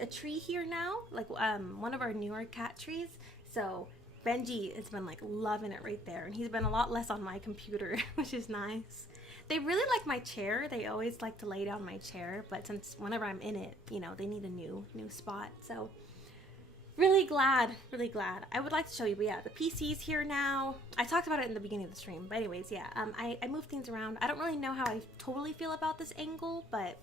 a tree here now, like one of our newer cat trees. So Benji has been like loving it right there, and he's been a lot less on my computer, which is nice. They really like my chair. They always like to lay down my chair, but since whenever I'm in it, you know, they need a new spot. So really glad. I would like to show you, but yeah, the PC's here now. I talked about it in the beginning of the stream, but anyways, yeah, I moved things around. I don't really know how I totally feel about this angle, but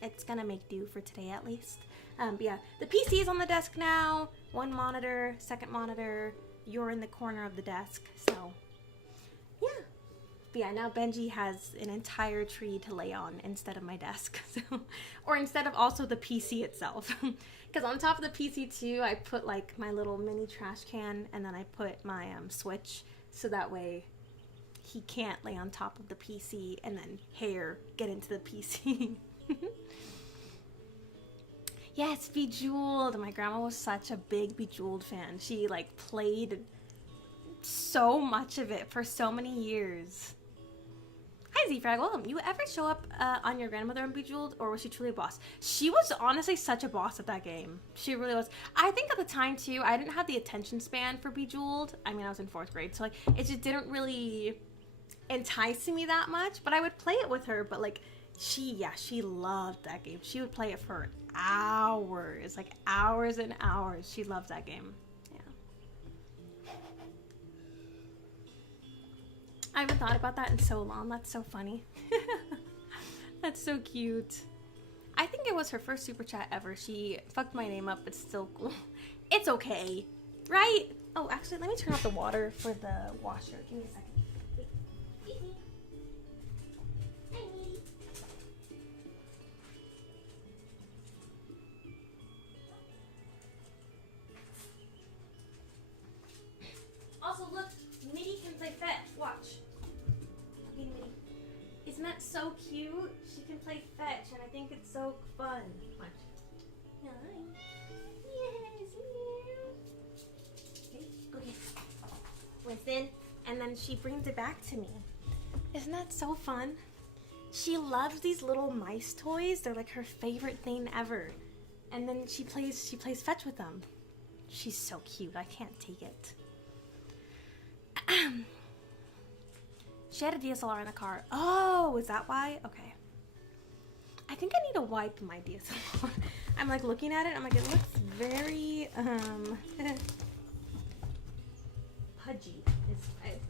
it's gonna make do for today at least. But yeah, the PC is on the desk now. One monitor, second monitor. You're in the corner of the desk, so yeah. But yeah, now Benji has an entire tree to lay on instead of my desk, so, or instead of also the PC itself. Because on top of the PC too, I put like my little mini trash can, and then I put my Switch, so that way he can't lay on top of the PC and then hair get into the PC. Yes, Bejeweled. My grandma was such a big Bejeweled fan. She like played so much of it for so many years. Hi Z-Frag, welcome. You ever show up on your grandmother in Bejeweled, or was she truly a boss? She was honestly such a boss at that game. She really was. I think at the time too, I didn't have the attention span for Bejeweled. I mean, I was in 4th grade, so like it just didn't really entice me that much, but I would play it with her. But like she loved that game. She would play it for hours, like hours and hours. She loved that game. I haven't thought about that in so long. That's so funny. That's so cute. I think it was her first super chat ever. She fucked my name up, but still cool. It's okay, right? Oh, actually, let me turn off the water for the washer. Give me a second. Also, look, Minnie can play fetch. Watch. Okay, Minnie. Isn't that so cute? She can play fetch, and I think it's so fun. Watch. Hi. Yes, meow. Okay. Listen, and then she brings it back to me. Isn't that so fun? She loves these little mice toys. They're like her favorite thing ever. And then she plays fetch with them. She's so cute. I can't take it. She had a DSLR in the car. Oh, is that why? Okay. I think I need to wipe my DSLR. I'm like looking at it. I'm like, it looks very pudgy.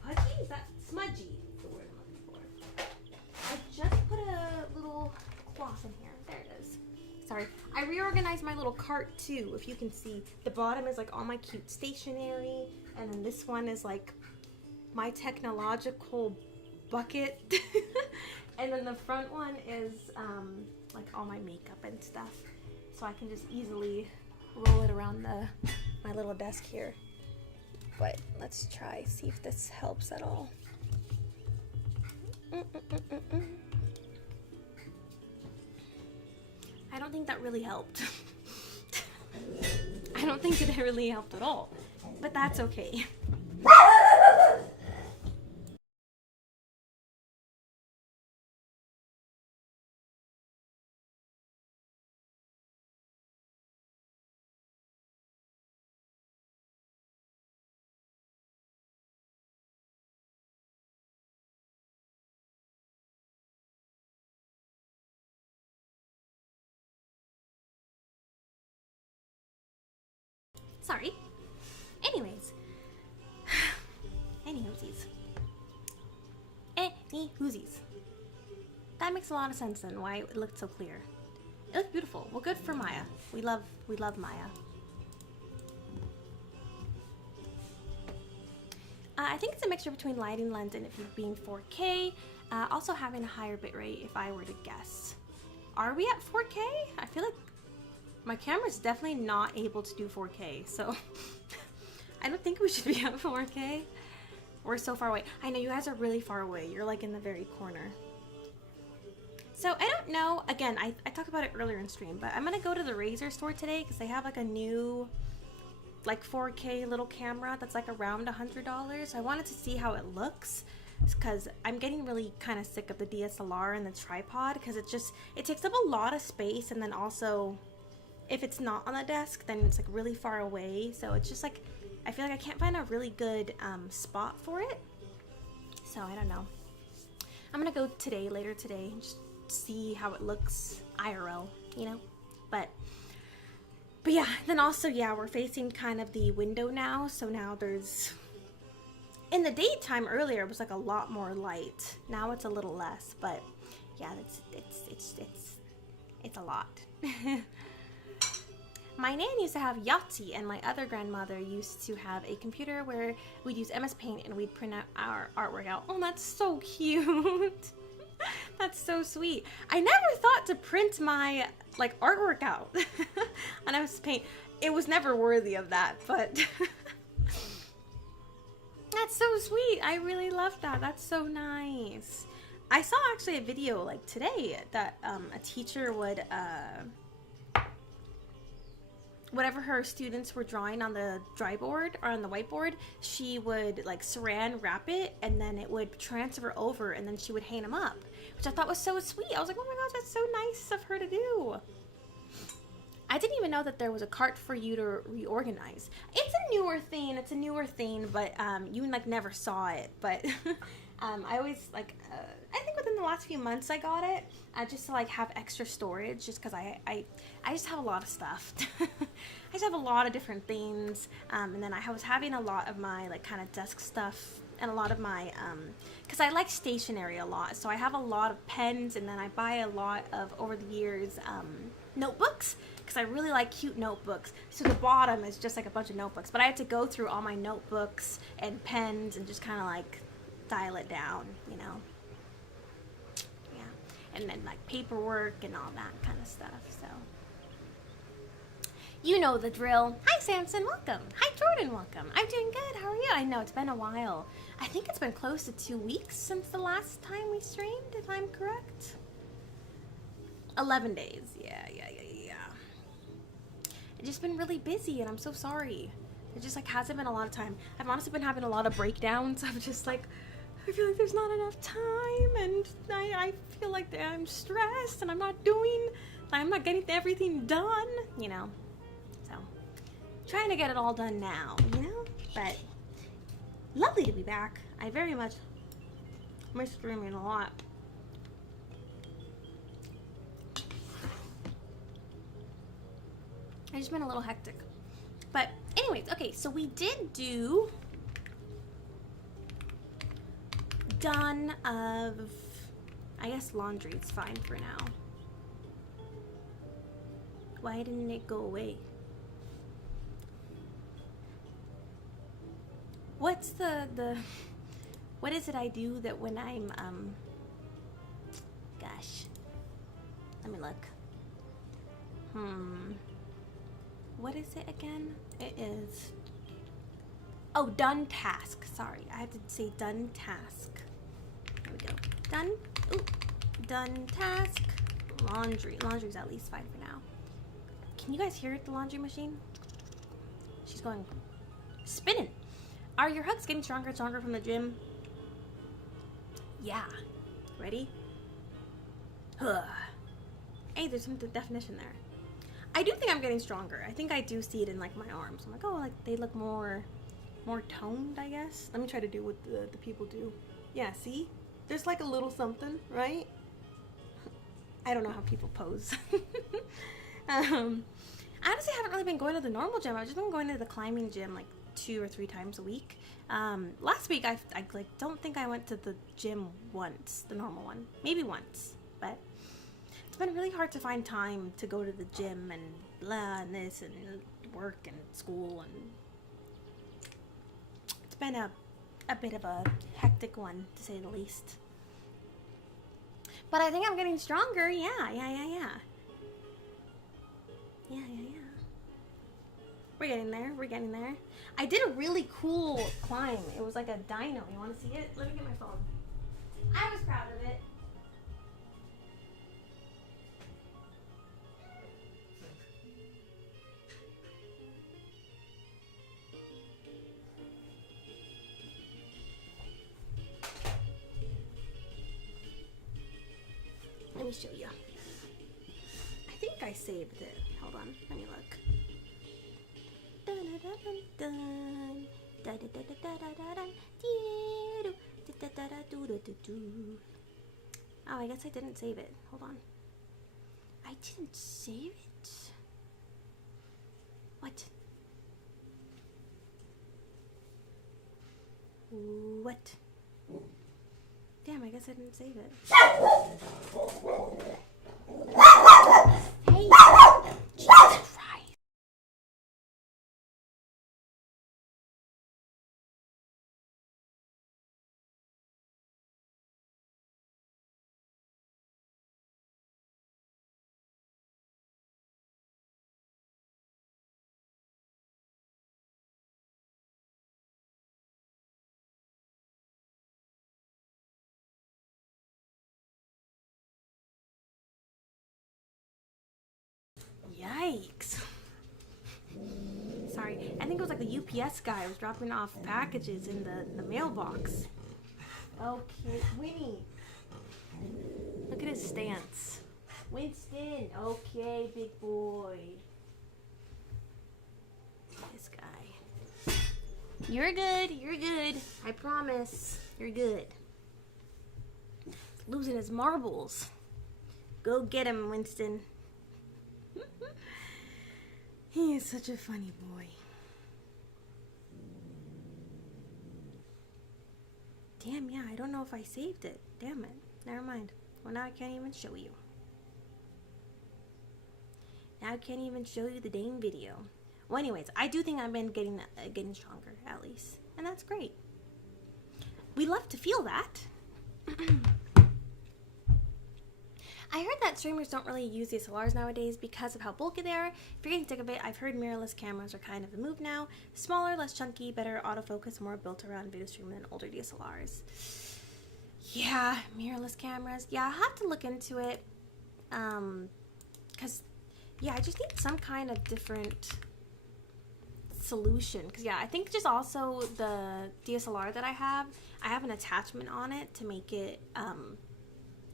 Pudgy? Is that smudgy? That's the word I'm looking for. I just put a little cloth in here. There it is. Sorry. I reorganized my little cart too. If you can see, the bottom is like all my cute stationery, and then this one is like my technological bucket. And then the front one is like all my makeup and stuff, so I can just easily roll it around my little desk here. But let's try, see if this helps at all. I don't think that really helped. I don't think it really helped at all, but that's okay. Sorry. Anyways. Any-hoosies. Any-hoosies. That makes a lot of sense then, why it looked so clear. It looked beautiful. Well, good for Maya. We love Maya. I think it's a mixture between lighting lens and it being 4K. Also having a higher bitrate if I were to guess. Are we at 4K? I feel like my camera's definitely not able to do 4K, so I don't think we should be at 4K. We're so far away. I know you guys are really far away. You're like in the very corner. So I don't know, again, I talked about it earlier in stream, but I'm gonna go to the Razer store today because they have like a new like 4K little camera that's like around $100. I wanted to see how it looks because I'm getting really kind of sick of the DSLR and the tripod because it takes up a lot of space, and then also if it's not on the desk then it's like really far away, so it's just like I feel like I can't find a really good spot for it. So I don't know. I'm gonna go later today, and just see how it looks IRL, you know? But yeah, then also, yeah, we're facing kind of the window now, so now there's, in the daytime earlier it was like a lot more light. Now it's a little less, but yeah, it's a lot. My nan used to have Yahtzee, and my other grandmother used to have a computer where we'd use MS Paint and we'd print out our artwork out. Oh, that's so cute. That's so sweet. I never thought to print my like artwork out on MS Paint. It was never worthy of that, but that's so sweet. I really love that. That's so nice. I saw actually a video like today that a teacher would whatever her students were drawing on the dry board or on the whiteboard, she would like saran wrap it and then it would transfer over and then she would hang them up, which I thought was so sweet. I was like, oh my gosh, that's so nice of her to do. I didn't even know that there was a cart for you to reorganize. It's a newer thing, but you like never saw it, but I always like, I think within the last few months I got it, just to like have extra storage, just because I just have a lot of stuff. I just have a lot of different things, and then I was having a lot of my like kind of desk stuff and a lot of my, because I like stationery a lot, so I have a lot of pens, and then I buy a lot of, over the years, notebooks, because I really like cute notebooks. So the bottom is just like a bunch of notebooks, but I had to go through all my notebooks and pens and just kind of like dial it down, you know. Yeah, and then like paperwork and all that kind of stuff. So you know the drill. Hi Samson, welcome. Hi Jordan, welcome. I'm doing good. How are you? I know it's been a while. I think it's been close to 2 weeks since the last time we streamed, if I'm correct. 11 days. Yeah. I've just been really busy, and I'm so sorry. It just like hasn't been a lot of time. I've honestly been having a lot of breakdowns. I'm just like, I feel like there's not enough time, and I feel like I'm stressed, and I'm not getting everything done, you know. So, trying to get it all done now, you know. But lovely to be back. I very much miss streaming a lot. It's just been a little hectic. But anyways, okay, so we did do done of, I guess laundry is fine for now. Why didn't it go away? What's the what is it I do that when I'm gosh, let me look. What is it again? It is, oh, done task. Sorry, I have to say done task. There we go. Done. Ooh. Done task. Laundry. Laundry's at least fine for now. Can you guys hear the laundry machine? She's going spinning. Are your hugs getting stronger and stronger from the gym? Yeah. Ready? Hey, there's some definition there. I do think I'm getting stronger. I think I do see it in like my arms. I'm like, oh, like they look more toned, I guess. Let me try to do what the people do. Yeah, see? There's like a little something, right? I don't know how people pose. I I honestly haven't really been going to the normal gym. I've just been going to the climbing gym like 2 or 3 times a week. Last week I like don't think I went to the gym once, the normal one, maybe once, but it's been really hard to find time to go to the gym and blah and this and work and school, and it's been a bit of a hectic one to say the least. But I think I'm getting stronger. Yeah. We're getting there. I did a really cool climb. It was like a dyno. You want to see it? Let me get my phone. I was proud of it. Let me show you. I think I saved it. Hold on. Let me look. Oh, I guess I didn't save it. Hold on. I didn't save it? What? What? Damn, I guess I didn't save it. Hey! Jesus Christ. Yikes. Sorry, I think it was like the UPS guy was dropping off packages in the mailbox. Okay, Winnie. Look at his stance. Winston, okay, big boy. This guy. You're good. I promise. You're good. Losing his marbles. Go get him, Winston. He is such a funny boy. Damn, yeah, I don't know if I saved it. Damn it. Never mind. Well, now I can't even show you. Now I can't even show you the dang video. Well, anyways, I do think I've been getting stronger, at least. And that's great. We love to feel that. I heard that streamers don't really use DSLRs nowadays because of how bulky they are. If you're getting sick of it, I've heard mirrorless cameras are kind of the move now. Smaller, less chunky, better autofocus, more built around video streaming than older DSLRs. Yeah, mirrorless cameras. Yeah, I'll have to look into it. Because, yeah, I just need some kind of different solution. Because, yeah, I think just also the DSLR that I have an attachment on it to make it,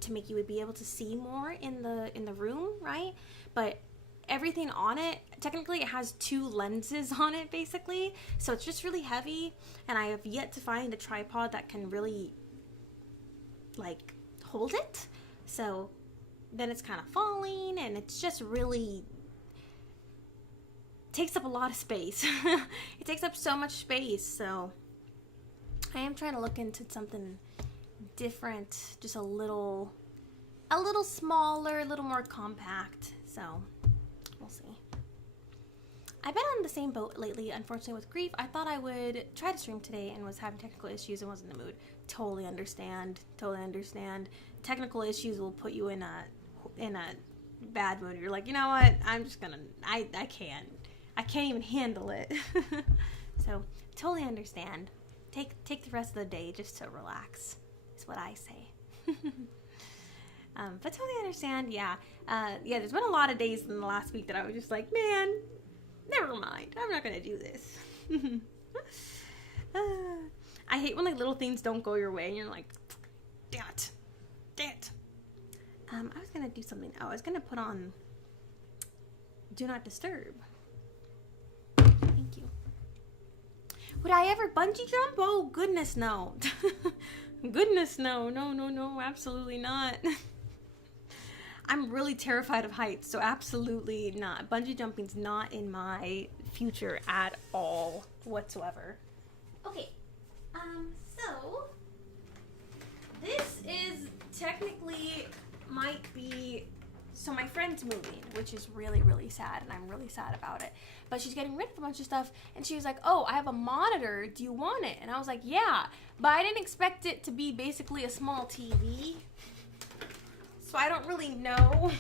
to make you would be able to see more in the room, right? But everything on it, technically it has 2 lenses on it basically, so it's just really heavy, and I have yet to find a tripod that can really like hold it. So then it's kind of falling, and it's just really takes up a lot of space. It takes up so much space, so I am trying to look into something different, just a little smaller, a little more compact. So we'll see. I've been on the same boat lately, unfortunately, with grief. I thought I would try to stream today and was having technical issues and wasn't in the mood. Totally understand. Technical issues will put you in a bad mood. You're like, you know what? I'm just gonna. I can't even handle it. So totally understand. Take the rest of the day just to relax. Is what I say. But totally understand. Yeah. There's been a lot of days in the last week that I was just like, man, never mind. I'm not gonna do this. I hate when like little things don't go your way and you're like, damn it. I was gonna do something. I was gonna put on Do Not Disturb. Thank you. Would I ever bungee jump? Oh, goodness, no. Goodness, no. No, absolutely not. I'm really terrified of heights, so absolutely not. Bungee jumping's not in my future at all whatsoever. Okay, so this is technically might be, so my friend's moving, which is really, really sad, and I'm really sad about it. But she's getting rid of a bunch of stuff, and she was like, oh, I have a monitor, do you want it? And I was like, yeah, but I didn't expect it to be basically a small TV. So I don't really know.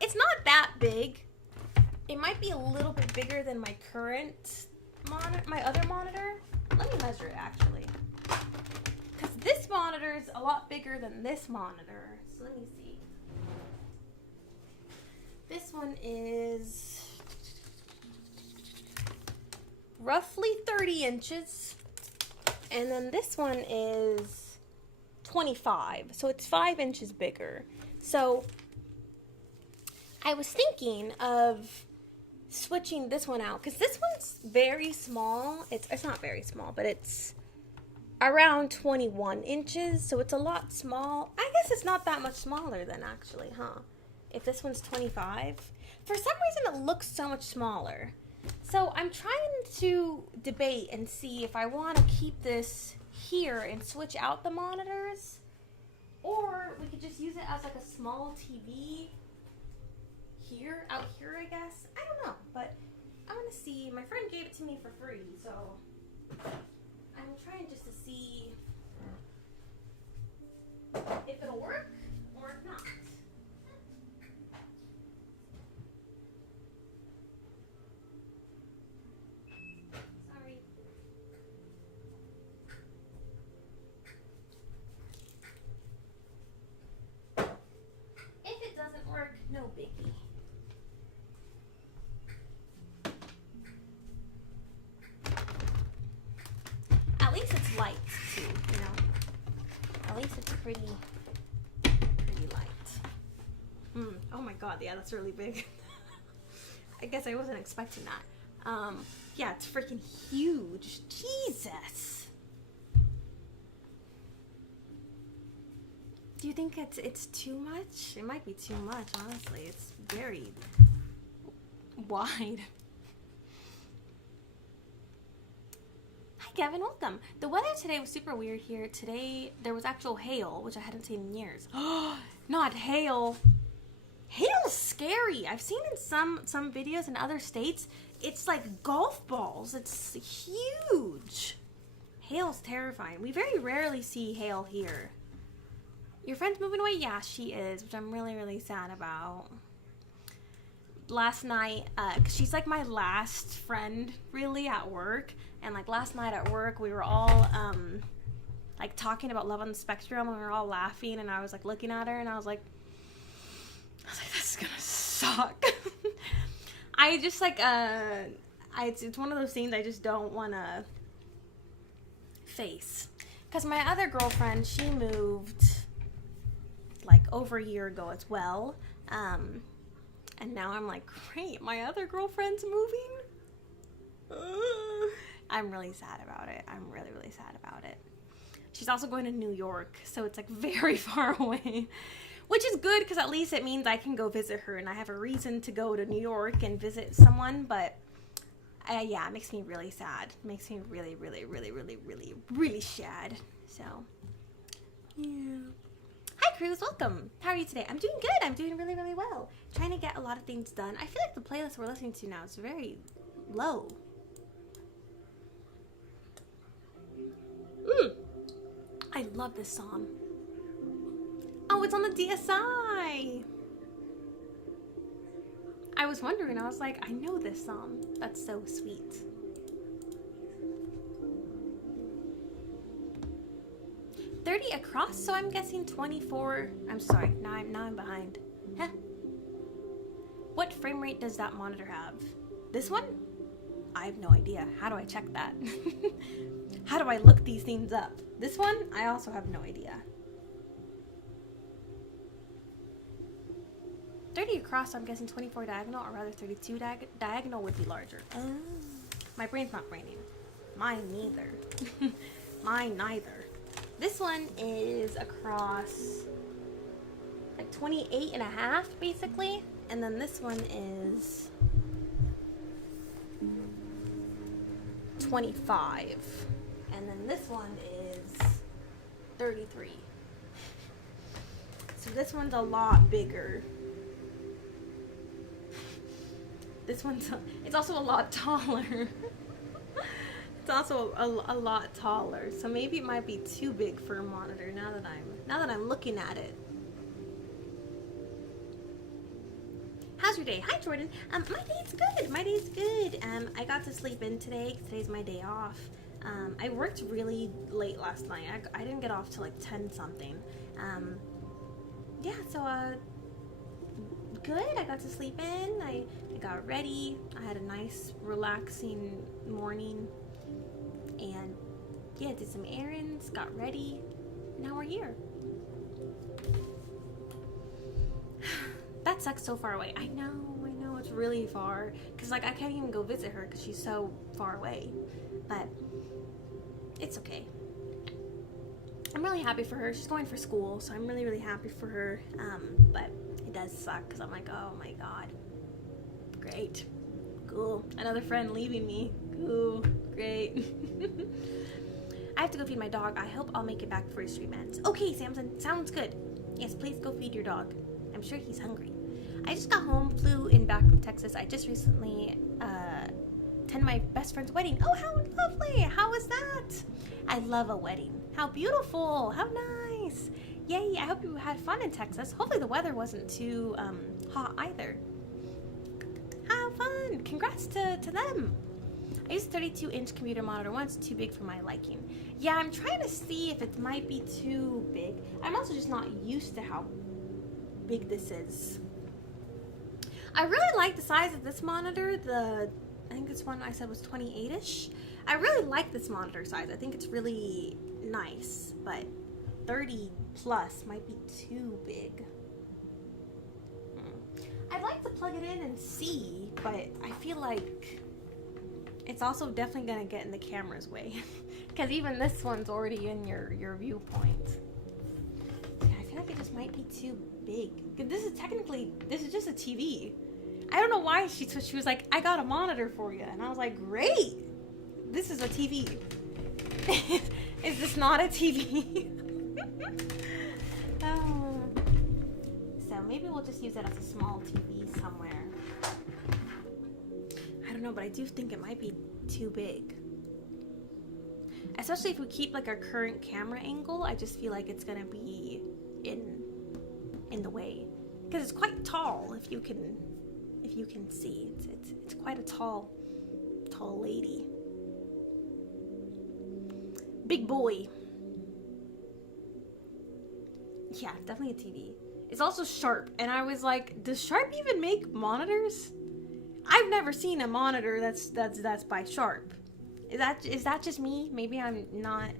It's not that big. It might be a little bit bigger than my current monitor, my other monitor. Let me measure it actually. Because this monitor is a lot bigger than this monitor. So let me see. This one is roughly 30 inches. And then this one is 25. So it's 5 inches bigger. So I was thinking of switching this one out because this one's very small. It's not very small, but it's around 21 inches, so it's a lot small. I guess it's not that much smaller then, actually, huh? If this one's 25. For some reason, it looks so much smaller. So I'm trying to debate and see if I want to keep this here and switch out the monitors, or we could just use it as like a small TV here, out here, I guess. I don't know, but I'm gonna see. My friend gave it to me for free, so I'm trying just to see if it'll work or if not. Sorry. If it doesn't work, no biggie. At least it's light too, you know. At least it's pretty light. Oh my god, yeah, that's really big. I guess I wasn't expecting that. Yeah, it's freaking huge. Jesus. Do you think it's too much? It might be too much, honestly. It's very wide. Kevin, welcome. The weather today was super weird here. Today, there was actual hail, which I hadn't seen in years. Not hail. Hail's scary. I've seen in some videos in other states, it's like golf balls. It's huge. Hail's terrifying. We very rarely see hail here. Your friend's moving away? Yeah, she is, which I'm really, really sad about. Last night, cause she's like my last friend really at work, and like last night at work we were all like talking about Love on the Spectrum, and we were all laughing, and I was like looking at her, and I was like this is gonna suck. I just like it's one of those things I just don't want to face, cause my other girlfriend, she moved like over a year ago as well. And now I'm like, great, my other girlfriend's moving? I'm really sad about it. I'm really, really sad about it. She's also going to New York, so it's like very far away. Which is good, because at least it means I can go visit her, and I have a reason to go to New York and visit someone, but yeah, it makes me really sad. It makes me really, really, really, really, really, really sad. So, yeah. Hi, Cruz. Welcome. How are you today? I'm doing good. I'm doing really, really well. Trying to get a lot of things done. I feel like the playlist we're listening to now is very low. I love this song. Oh, it's on the DSi. I was wondering. I was like, I know this song. That's so sweet. $30 across, so I'm guessing 24. I'm sorry, now I'm behind. Huh? What frame rate does that monitor have? This one? I have no idea. How do I check that? How do I look these things up? This one? I also have no idea. 30 across, so I'm guessing 24 diagonal, or rather 32 diagonal would be larger. Oh. My brain's not braining. Mine neither. Mine neither. This one is across like 28 and a half, basically. And then this one is 25. And then this one is 33. So this one's a lot bigger. This one's, it's also a lot taller. It's also a lot taller. So maybe it might be too big for a monitor now that I'm looking at it. How's your day? Hi, Jordan. My day's good. My day's good. I got to sleep in today. Today's my day off. I worked really late last night. I didn't get off till like 10 something. Yeah, so good. I got to sleep in. I got ready. I had a nice, relaxing morning. And yeah, did some errands, got ready. Now we're here. That sucks so far away. I know, it's really far. Cause like I can't even go visit her because she's so far away. But it's okay. I'm really happy for her. She's going for school, so I'm really, really happy for her. But it does suck because I'm like, oh my god. Great. Cool. Another friend leaving me. Cool. Great. I have to go feed my dog. I hope I'll make it back before the stream ends. Okay, Samson. Sounds good. Yes, please go feed your dog. I'm sure he's hungry. I just got home, flew in back from Texas. I just recently attended my best friend's wedding. Oh, how lovely. How was that? I love a wedding. How beautiful. How nice. Yay. I hope you had fun in Texas. Hopefully the weather wasn't too hot either. Have fun. Congrats to them. I used a 32-inch computer monitor once, too big for my liking. Yeah, I'm trying to see if it might be too big. I'm also just not used to how big this is. I really like the size of this monitor. I think this one I said was 28-ish. I really like this monitor size. I think it's really nice, but 30 plus might be too big. I'd like to plug it in and see, but I feel like it's also definitely gonna get in the camera's way. Because even this one's already in your viewpoint. Yeah, I feel like it just might be too big. This is just a TV. I don't know why she was like, I got a monitor for you. And I was like, great. This is a TV. Is this not a TV? Oh. So maybe we'll just use it as a small TV somewhere. I don't know, but I do think it might be too big. Especially if we keep like our current camera angle, I just feel like it's gonna be in the way. Because it's quite tall, if you can see. It's quite a tall lady. Big boy. Yeah, definitely a TV. It's also Sharp, and I was like, does Sharp even make monitors? I've never seen a monitor that's by Sharp. Is that just me? Maybe I'm not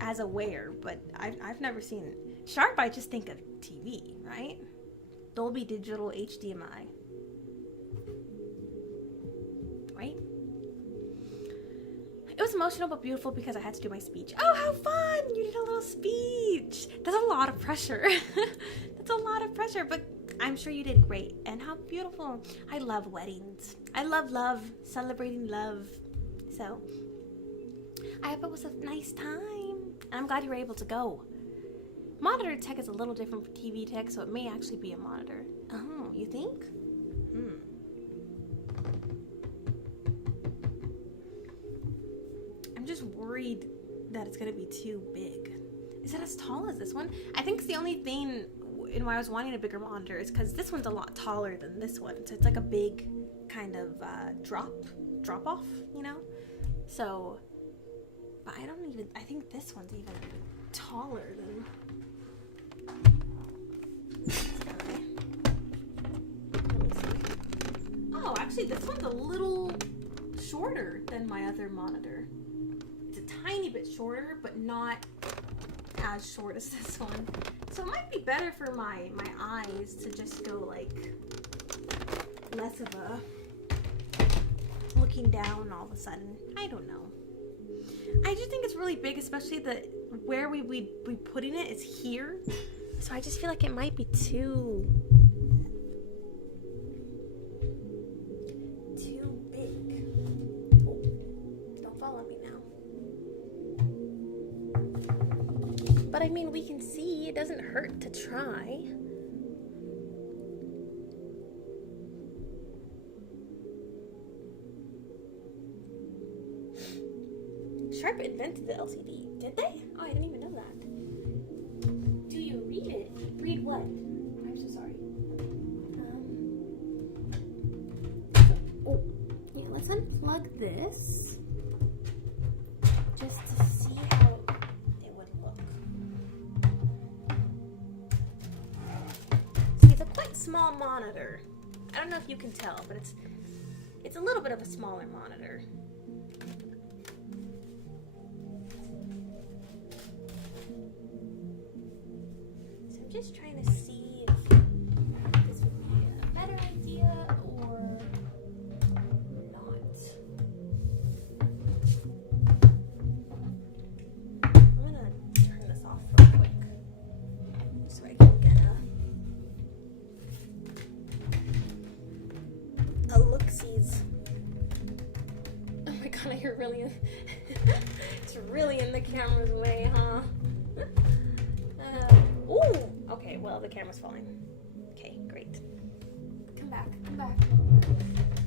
as aware, but I've never seen it. Sharp, I just think of TV, right? Dolby Digital HDMI. Right? It was emotional but beautiful because I had to do my speech. Oh, how fun! You did a little speech. That's a lot of pressure. That's a lot of pressure, but I'm sure you did great. And how beautiful. I love weddings. I love love, celebrating love. So, I hope it was a nice time. And I'm glad you were able to go. Monitor tech is a little different from TV tech, so it may actually be a monitor. Oh, you think? I'm just worried that it's going to be too big. Is it as tall as this one? I think it's the only thing in why I was wanting a bigger monitor is because this one's a lot taller than this one. So it's like a big kind of drop off, you know? So, but I think this one's even taller than... Oh, actually this one's a little shorter than my other monitor. It's a tiny bit shorter, but not as short as this one. So it might be better for my eyes to just go like less of a looking down all of a sudden. I don't know. I just think it's really big, especially where we putting it is here. So I just feel like it might be too big. Oh, don't fall on me now. But I mean, we can see it doesn't hurt to try. Sharp invented the LCD, did they? Oh, I didn't even know that. Do you read it? Read what? I'm so sorry. Oh, yeah, let's unplug this just to see how it would look. See, it's a quite small monitor. I don't know if you can tell, but it's a little bit of a smaller monitor. Just trying to see if this would be a better idea or not. I'm gonna turn this off real quick so I can get a look-sees. Oh my god, you're really it's really in the camera's way, huh? Ooh! Okay, well, the camera's falling. Okay, great. Come back, come back.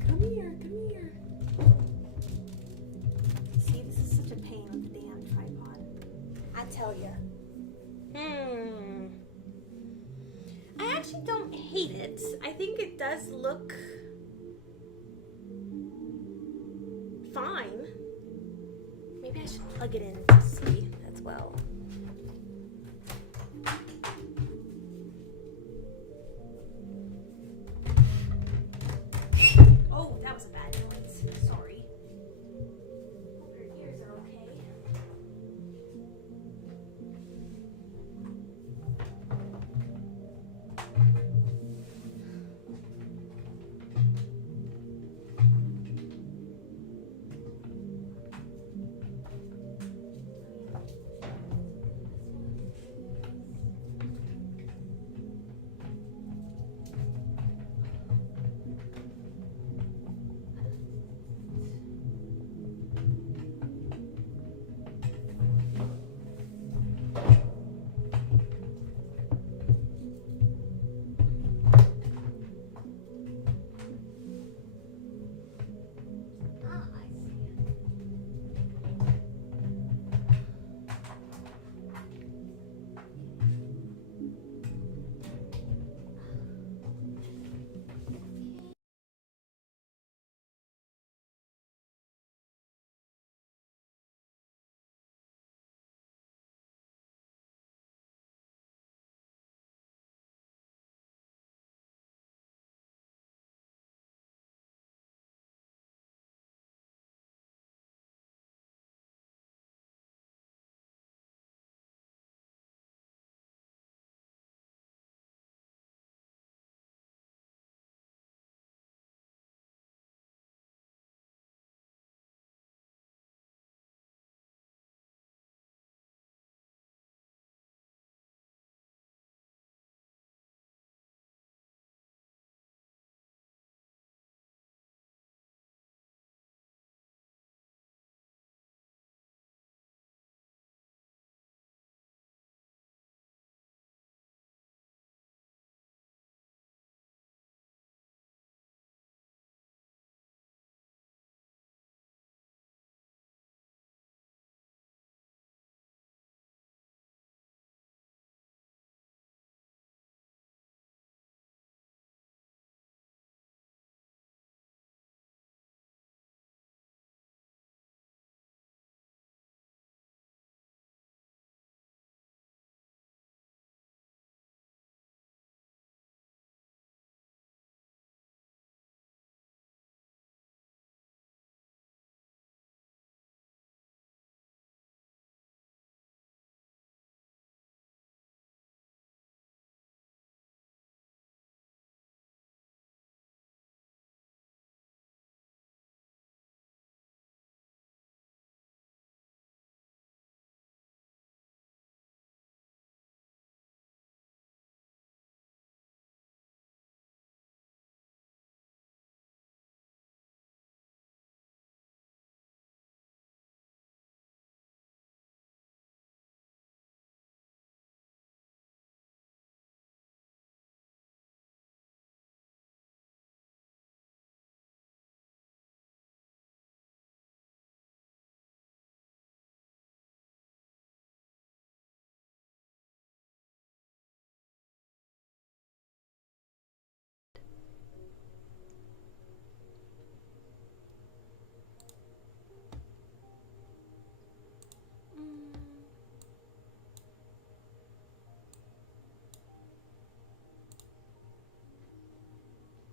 Come here, come here. See, this is such a pain with the damn tripod. I tell ya. I actually don't hate it. I think it does look fine. Maybe I should plug it in to see as well. That was a bad noise. Sorry. Hope your ears are okay.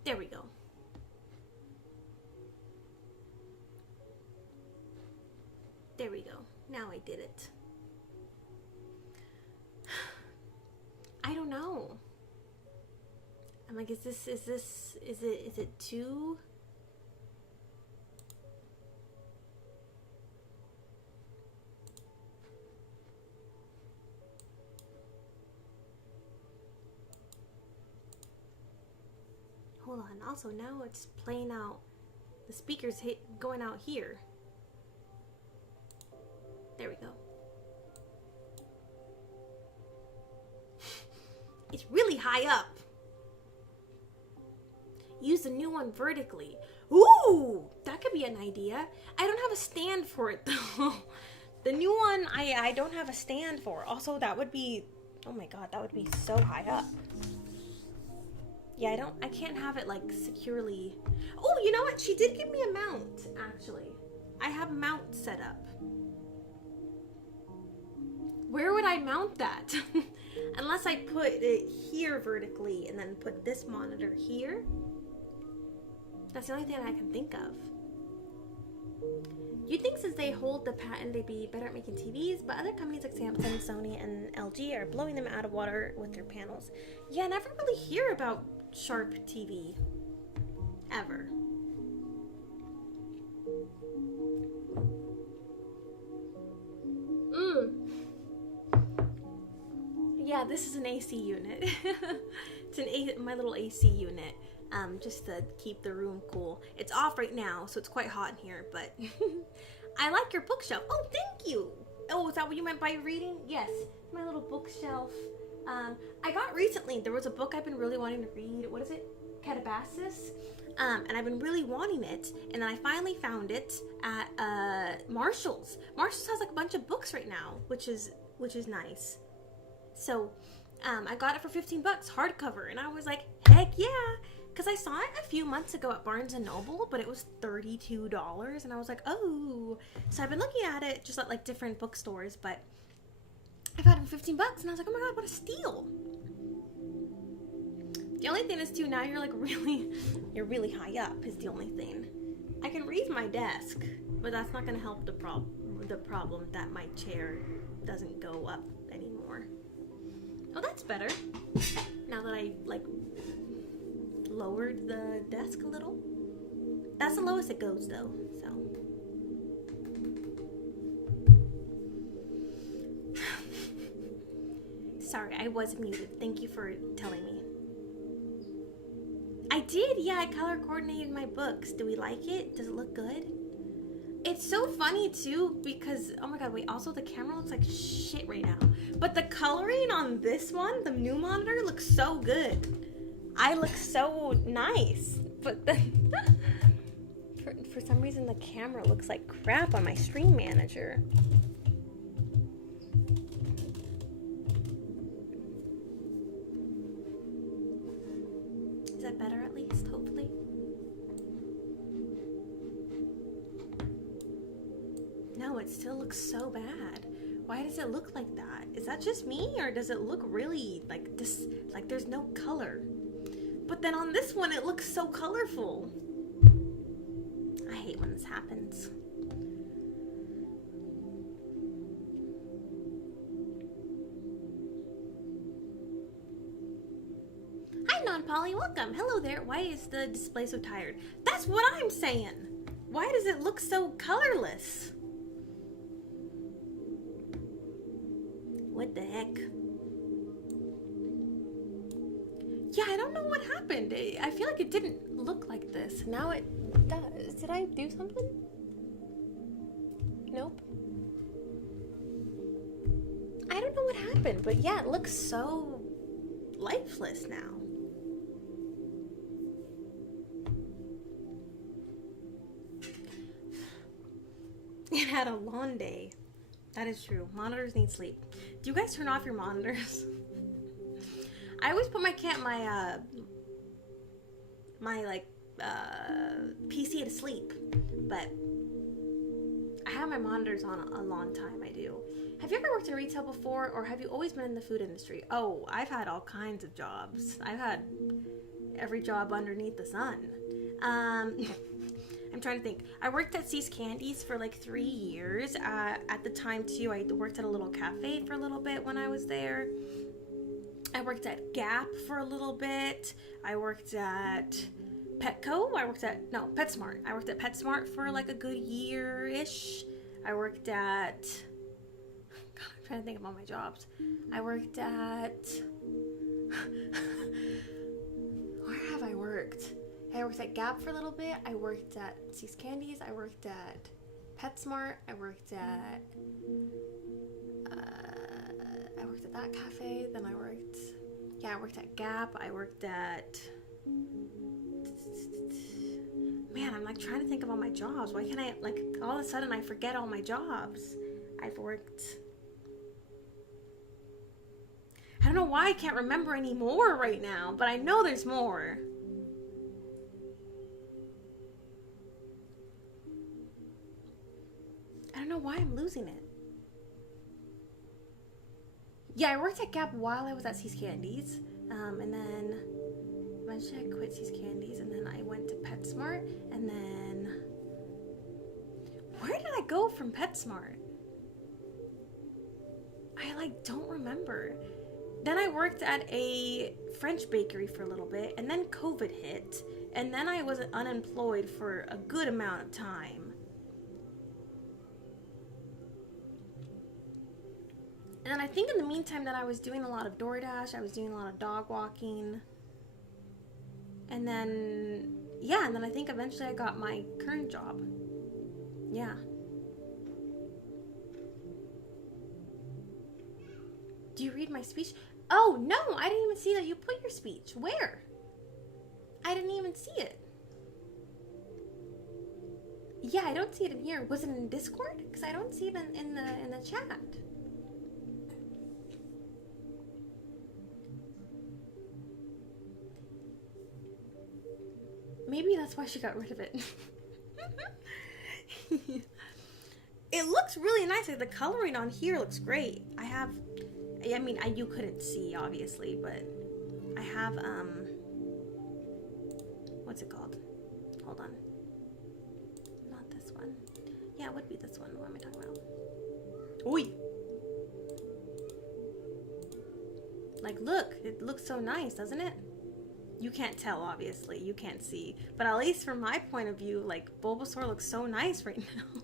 There we go. There we go. Now I did it. I don't know. I'm like, is it too? Hold on. Also, now it's playing out. The speaker's going out here. There we go. It's really high up. Use the new one vertically. Ooh, that could be an idea. I don't have a stand for it though. The new one, I don't have a stand for. Also, that would be, oh my god, that would be so high up. Yeah, I can't have it like securely. Oh, you know what? She did give me a mount, actually. I have a mount set up. Where would I mount that? Unless I put it here vertically and then put this monitor here. That's the only thing I can think of. You'd think since they hold the patent they'd be better at making TVs, but other companies like Samsung, Sony, and LG are blowing them out of water with their panels. Yeah, I never really hear about Sharp TV. Ever. Yeah, this is an AC unit. It's my little AC unit. Just to keep the room cool. It's off right now, so it's quite hot in here, but I like your bookshelf. Oh, thank you. Oh, is that what you meant by reading? Yes, my little bookshelf. I got recently, there was a book I've been really wanting to read. What is it? Catabasis. And I've been really wanting it, and then I finally found it at Marshall's. Marshall's has like a bunch of books right now, which is nice. So, I got it for $15, hardcover, and I was like, heck yeah! Because I saw it a few months ago at Barnes & Noble, but it was $32, and I was like, oh. So I've been looking at it just at like different bookstores, but I got it for $15, and I was like, oh my god, what a steal. The only thing is too, now you're like you're really high up is the only thing. I can raise my desk, but that's not going to help the problem that my chair doesn't go up anymore. Oh, that's better. Now that I like lowered the desk a little. That's the lowest it goes though, so. Sorry, I was muted. Thank you for telling me. I did, yeah, I color coordinated my books. Do we like it? Does it look good? It's so funny too because, oh my god, wait, also the camera looks like shit right now. But the coloring on this one, the new monitor, looks so good. I look so nice. But then, for some reason the camera looks like crap on my stream manager. Is that better at least, hopefully? No, it still looks so bad. Why does it look like that? Is that just me, or does it look really like this? Like there's no color. But then on this one, it looks so colorful. I hate when this happens. Hi, Non-Polly, welcome. Hello there. Why is the display so tired? That's what I'm saying. Why does it look so colorless? What the heck? Yeah, I don't know what happened. I feel like it didn't look like this. Now it does. Did I do something? Nope. I don't know what happened, but yeah, it looks so lifeless now. It had a long day. That is true. Monitors need sleep. Do you guys turn off your monitors? I always put my PC to sleep, but I have my monitors on a long time. I do. Have you ever worked in retail before, or have you always been in the food industry? Oh, I've had all kinds of jobs. I've had every job underneath the sun. I'm trying to think. I worked at C's Candies for like 3 years. At the time too, I worked at a little cafe for a little bit when I was there. I worked at Gap for a little bit. I worked at Petco. PetSmart. I worked at PetSmart for like a good year-ish. I worked at... God, I'm trying to think of all my jobs. I worked at... Where have I worked? I worked at Gap for a little bit. I worked at C's Candies. I worked at PetSmart. I worked at that cafe. Then I worked at Gap. I worked at... Man, I'm like trying to think of all my jobs. Why can't I, like, all of a sudden I forget all my jobs? I've worked... I don't know why I can't remember any more right now, but I know there's more. I don't know why I'm losing it. Yeah, I worked at Gap while I was at C's Candies. And then eventually I quit C's Candies, and then I went to PetSmart, and then... Where did I go from PetSmart? I, like, don't remember. Then I worked at a French bakery for a little bit, and then COVID hit, and then I was unemployed for a good amount of time. And I think in the meantime that I was doing a lot of DoorDash, I was doing a lot of dog walking. And then, yeah, and then I think eventually I got my current job. Yeah. Do you read my speech? Oh, no, I didn't even see that you put your speech. Where? I didn't even see it. Yeah, I don't see it in here. Was it in Discord? Because I don't see it in the chat. Maybe that's why she got rid of it. It looks really nice. Like, the coloring on here looks great. You couldn't see, obviously, but I have, what's it called? Hold on. Not this one. Yeah, it would be this one. What am I talking about? Oi! Like, look. It looks so nice, doesn't it? You can't tell, obviously. You can't see. But at least from my point of view, like, Bulbasaur looks so nice right now.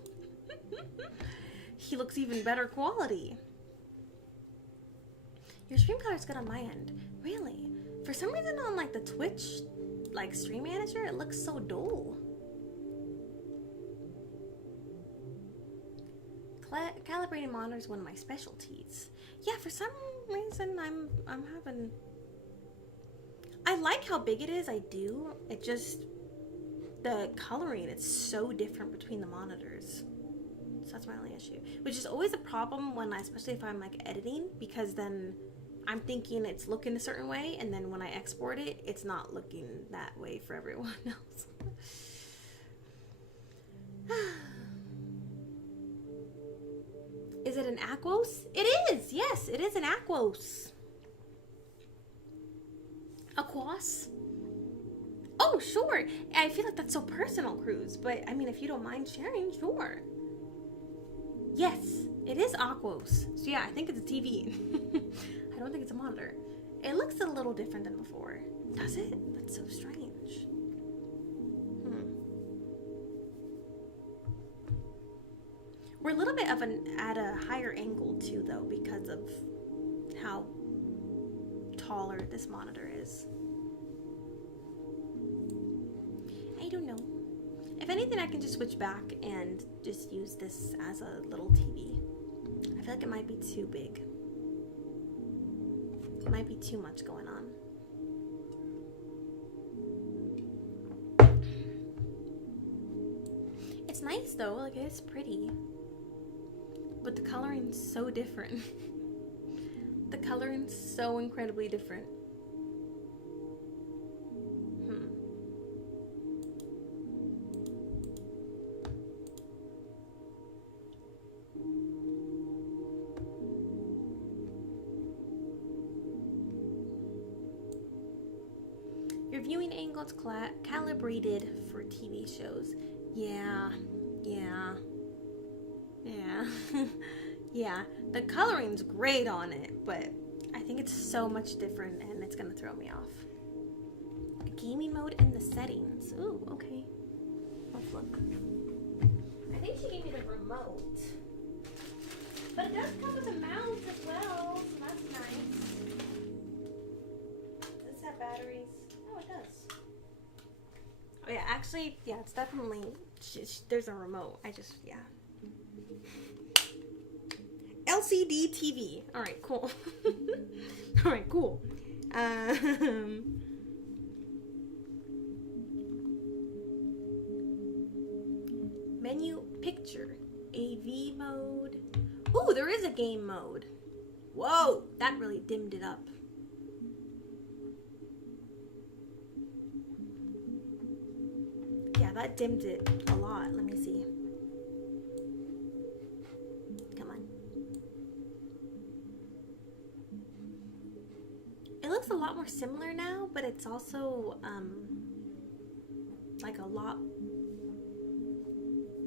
He looks even better quality. Your stream color's good on my end. Really? For some reason on, like, the Twitch, like, stream manager, it looks so dull. Calibrating monitor is one of my specialties. Yeah, for some reason I'm having... I like how big it is, I do. It just... The coloring, it's so different between the monitors. So that's my only issue. Which is always a problem when especially if I'm, like, editing, because then I'm thinking it's looking a certain way, and then when I export it, it's not looking that way for everyone else. Is it an Aquos? It is! Yes, it is an Aquos. Aquos? Oh, sure. I feel like that's so personal, Cruz. But, I mean, if you don't mind sharing, sure. Yes, it is Aquos. So, yeah, I think it's a TV. I don't think it's a monitor. It looks a little different than before. Does it? That's so strange. We're a little bit at a higher angle, too, though, because of how taller this monitor is. I don't know. If anything, I can just switch back and just use this as a little TV. I feel like it might be too big. It might be too much going on. It's nice though, like it is pretty. But the coloring's so different. The coloring's so incredibly different. Your viewing angle is calibrated for TV shows. Yeah. Yeah, the coloring's great on it, but I think it's so much different and it's gonna throw me off. Gaming mode in the settings. Ooh, okay. Let's look. I think she gave me the remote. But it does come with a mount as well, so that's nice. Does this have batteries? Oh, it does. Oh yeah, actually, yeah, it's definitely, there's a remote. yeah. LCD TV. Alright, cool. Alright, cool. Menu picture. AV mode. Ooh, there is a game mode. Whoa, that really dimmed it up. Yeah, that dimmed it a lot. Let me see. Come on. It looks a lot more similar now, but it's also like a lot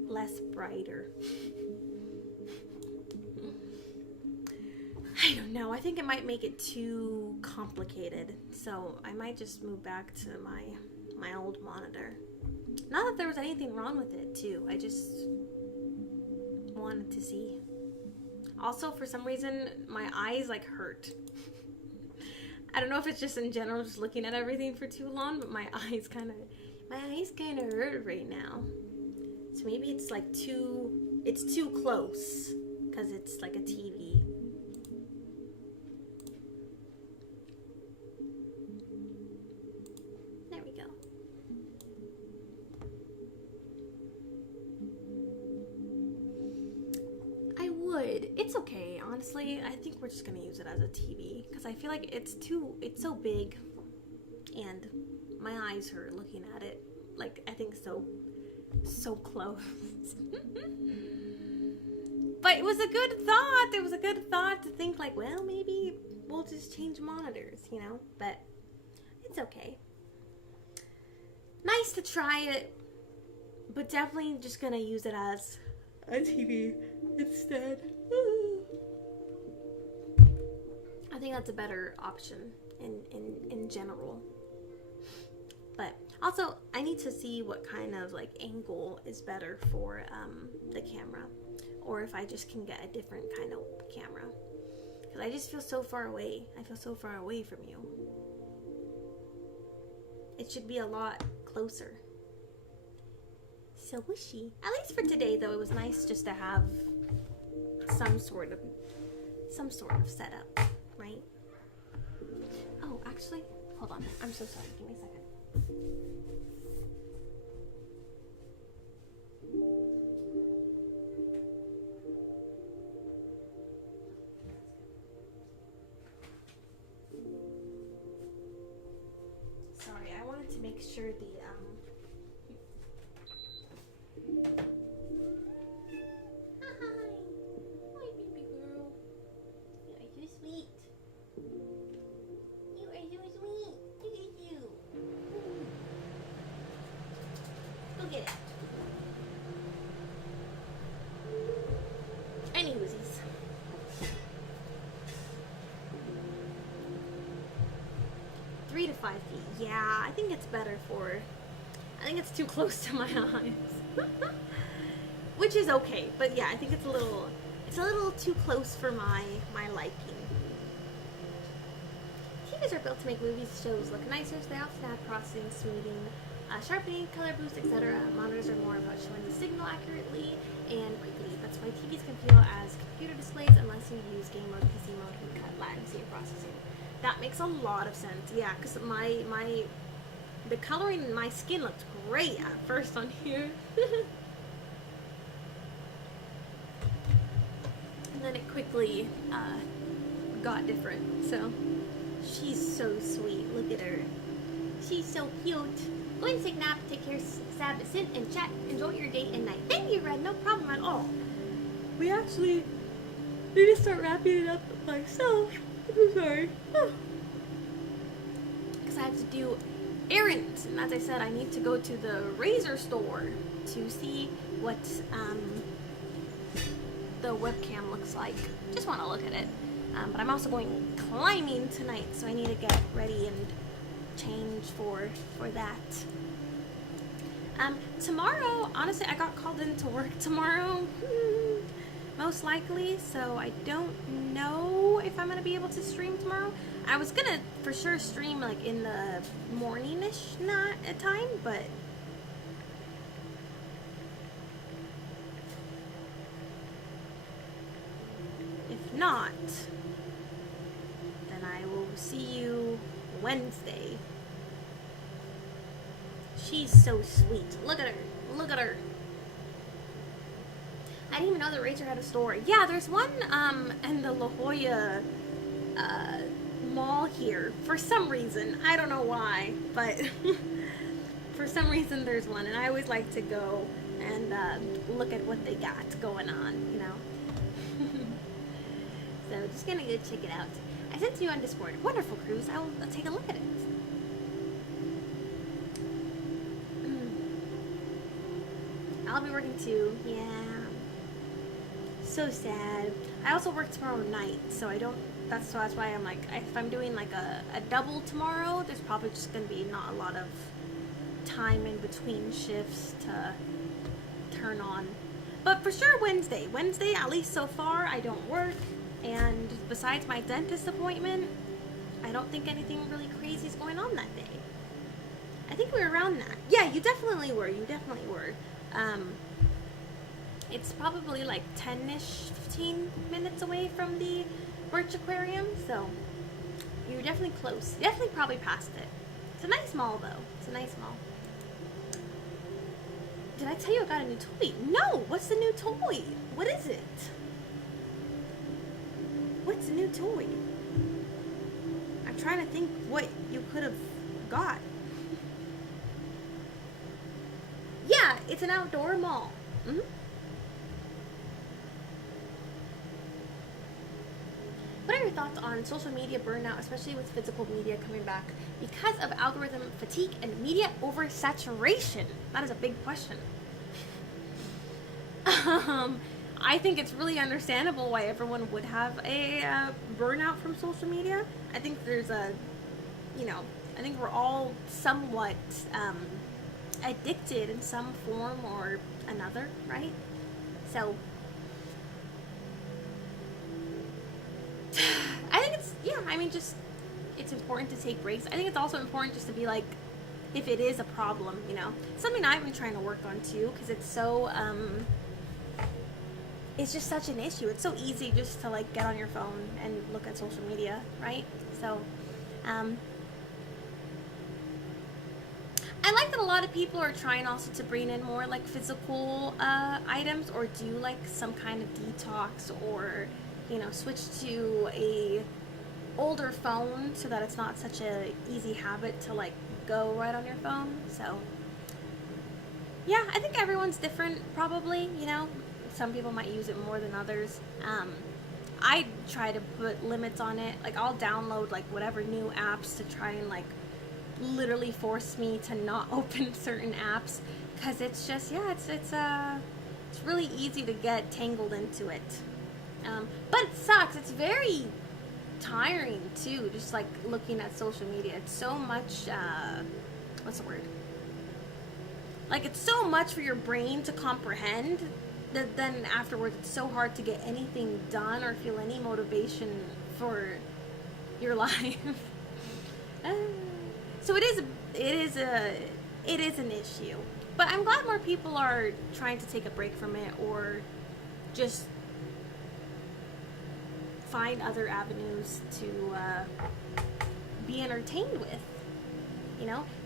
less brighter. I don't know. I think it might make it too complicated. So I might just move back to my old monitor. Not that there was anything wrong with it too. I just wanted to see. Also, for some reason, my eyes like hurt. I don't know if it's just in general, just looking at everything for too long, but my eyes kind of hurt right now. So maybe it's like it's too close because it's like a TV. There we go. I would. It's okay, honestly. I think we're just gonna use it as a TV because I feel like it's so big and my eyes hurt looking at it. Like, I think so close. But it was a good thought. It was a good thought to think like, well, maybe we'll just change monitors, you know? But it's okay. Nice to try it, but definitely just gonna use it as a TV instead. I think that's a better option in general. But also, I need to see what kind of like angle is better for the camera, or if I just can get a different kind of camera. Because I just feel so far away. I feel so far away from you. It should be a lot closer. So wishy. At least for today, though, it was nice just to have some sort of setup, right? Oh, actually, hold on. I'm so sorry. Give me a second. Sorry, I wanted to make sure the Hi, baby girl. You are so sweet. You are so sweet. Look at you. Go get it. Anywhoosies. Three to 5 feet. Yeah, I think it's better I think it's too close to my eyes. Which is okay, but yeah, I think it's a little too close for my liking. TVs are built to make movies shows look nicer, so they often have processing, smoothing, sharpening, color boost, etc. Monitors are more about showing the signal accurately and quickly. That's why TVs can feel as computer displays unless you use game mode, PC mode, and cut latency and processing. That makes a lot of sense. Yeah, because the coloring in my skin looked great at first on here. And then it quickly got different. So she's so sweet. Look at her. She's so cute. Go ahead and take a nap, take care, sit and chat, enjoy your day and night. Thank you, Red, no problem at all. We actually need to start wrapping it up myself. I'm sorry. Because I have to do errand. And as I said, I need to go to the razor store to see what the webcam looks like. Just want to look at it. But I'm also going climbing tonight, so I need to get ready and change for that. Tomorrow, honestly, I got called into work tomorrow, most likely, so I don't know if I'm gonna be able to stream tomorrow. I was gonna for sure stream like in the morning-ish time, but if not, then I will see you Wednesday. She's so sweet. Look at her. Look at her. I didn't even know that Razor had a store. Yeah, there's one in the La Jolla mall here. For some reason. I don't know why, but for some reason there's one. And I always like to go and look at what they got going on, you know. So just gonna go check it out. I sent you on Discord. Wonderful, Cruz. I'll take a look at it. I'll be working too. Yeah. So sad. I also work tomorrow night, so I don't. That's why I'm like, if I'm doing like a double tomorrow, there's probably just gonna be not a lot of time in between shifts to turn on. But for sure Wednesday. Wednesday, at least so far, I don't work. And besides my dentist appointment, I don't think anything really crazy is going on that day. I think we were around that. Yeah, you definitely were. You definitely were. It's probably like 10-ish, 15 minutes away from the Birch Aquarium, so you're definitely close. Definitely probably past it. It's a nice mall, though. It's a nice mall. Did I tell you I got a new toy? No! What's the new toy? What is it? What's the new toy? I'm trying to think what you could have got. Yeah, it's an outdoor mall. Mm-hmm. What are your thoughts on social media burnout, especially with physical media coming back because of algorithm fatigue and media oversaturation? That is a big question. I think it's really understandable why everyone would have a burnout from social media. I think there's a, I think we're all somewhat addicted in some form or another, right? So I think it's important to take breaks. I think it's also important just to be like, if it is a problem, something I've been trying to work on too, because it's so it's just such an issue. It's so easy just to like get on your phone and look at social media, right? So I like that a lot of people are trying also to bring in more like physical items, or do like some kind of detox, or switch to a older phone so that it's not such a easy habit to like go right on your phone. So yeah, I think everyone's different probably, some people might use it more than others. I try to put limits on it. Like I'll download like whatever new apps to try and like literally force me to not open certain apps, because it's just it's really easy to get tangled into it. But it sucks. It's very tiring too, just like looking at social media. It's so much what's the word? Like it's so much for your brain to comprehend that then afterwards it's so hard to get anything done or feel any motivation for your life. So it is an issue. But I'm glad more people are trying to take a break from it, or just find other avenues to be entertained with.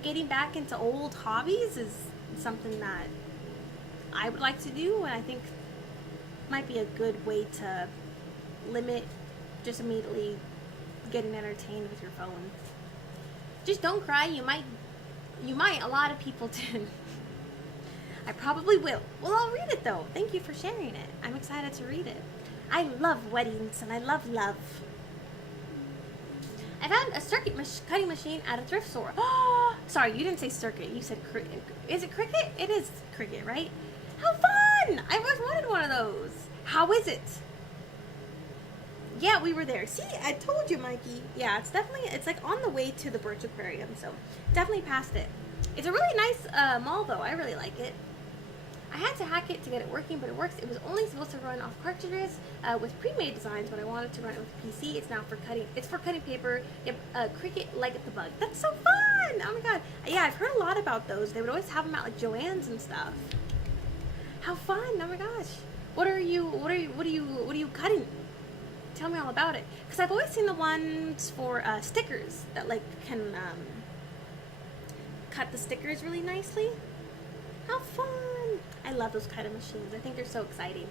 Getting back into old hobbies is something that I would like to do, and I think might be a good way to limit just immediately getting entertained with your phone. Just don't cry. You might. A lot of people did. I probably will. Well, I'll read it though. Thank you for sharing it. I'm excited to read it. I love weddings and I love love. I found a circuit cutting machine at a thrift store. Oh, Sorry, you didn't say circuit. You said cricket. Is it cricket? It is cricket, right? How fun! I've always wanted one of those. How is it? Yeah, we were there. See, I told you, Mikey. Yeah, it's like on the way to the Birch Aquarium, so definitely past it. It's a really nice mall, though. I really like it. I had to hack it to get it working, but it works. It was only supposed to run off cartridges with pre-made designs, but I wanted to run it with a PC. It's now for cutting. It's for cutting paper. Yep, Cricut like the bug. That's so fun! Oh my god. Yeah, I've heard a lot about those. They would always have them at like Joann's and stuff. How fun! Oh my gosh. What are you cutting? Tell me all about it. Because I've always seen the ones for stickers that like can cut the stickers really nicely. How fun! I love those kind of machines. I think they're so exciting.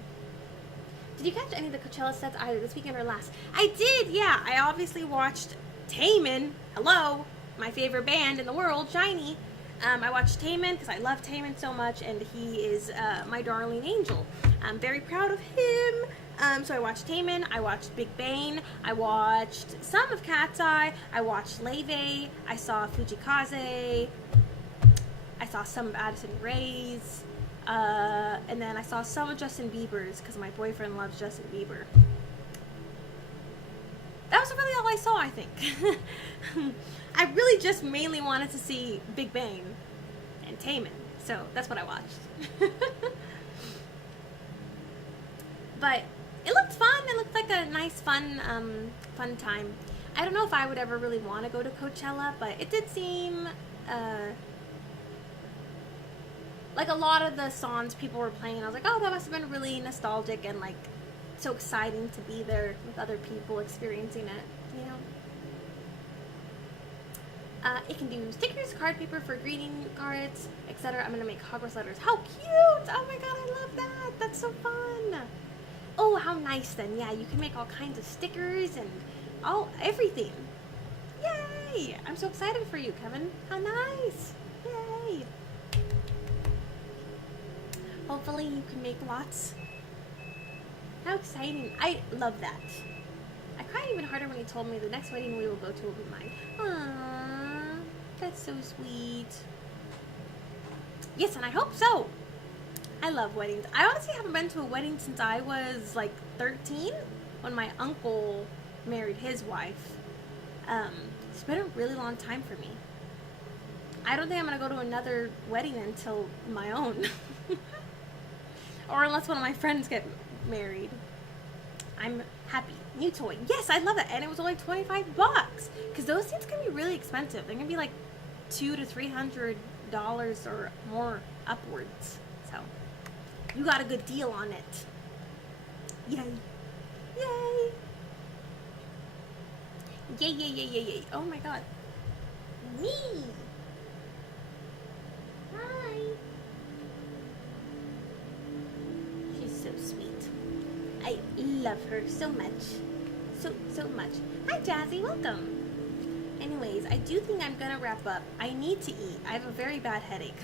Did you catch any of the Coachella sets either this weekend or last? I did, yeah. I obviously watched Taemin. Hello, my favorite band in the world, Shiny. I watched Taemin because I love Taemin so much, and he is my darling angel. I'm very proud of him. So I watched Taemin. I watched Big Bang. I watched some of Cat's Eye. I watched Leve. I saw Fujikaze. I saw some of Addison Rae's. And then I saw some of Justin Bieber's because my boyfriend loves Justin Bieber. That was really all I saw, I think. I really just mainly wanted to see Big Bang and Taemin, so that's what I watched. But it looked fun. It looked like a nice, fun time. I don't know if I would ever really want to go to Coachella, but it did seem like a lot of the songs people were playing, I was like, oh, that must have been really nostalgic and like so exciting to be there with other people experiencing it, you know? It can do stickers, card paper for greeting cards, etc. I'm going to make Hogwarts letters. How cute! Oh my god, I love that! That's so fun! Oh, how nice then. Yeah, you can make all kinds of stickers and everything. Yay! I'm so excited for you, Kevin. How nice! Yay! Hopefully you can make lots. How exciting. I love that. I cried even harder when he told me the next wedding we will go to will be mine. Aww, that's so sweet. Yes, and I hope so. I love weddings. I honestly haven't been to a wedding since I was like 13 when my uncle married his wife. It's been a really long time for me. I don't think I'm going to go to another wedding until my own. Or unless one of my friends get married. I'm happy. New toy. Yes, I love that. And it was only $25. Because those things can be really expensive. They're going to be like $200 to $300 or more upwards. So, you got a good deal on it. Yay. Yay. Yay, yay, yay, yay, yay. Oh my god. Me. Hi. She's so sweet. I love her so much. So much. Hi, Jazzy. Welcome. Anyways, I do think I'm gonna wrap up. I need to eat. I have a very bad headache.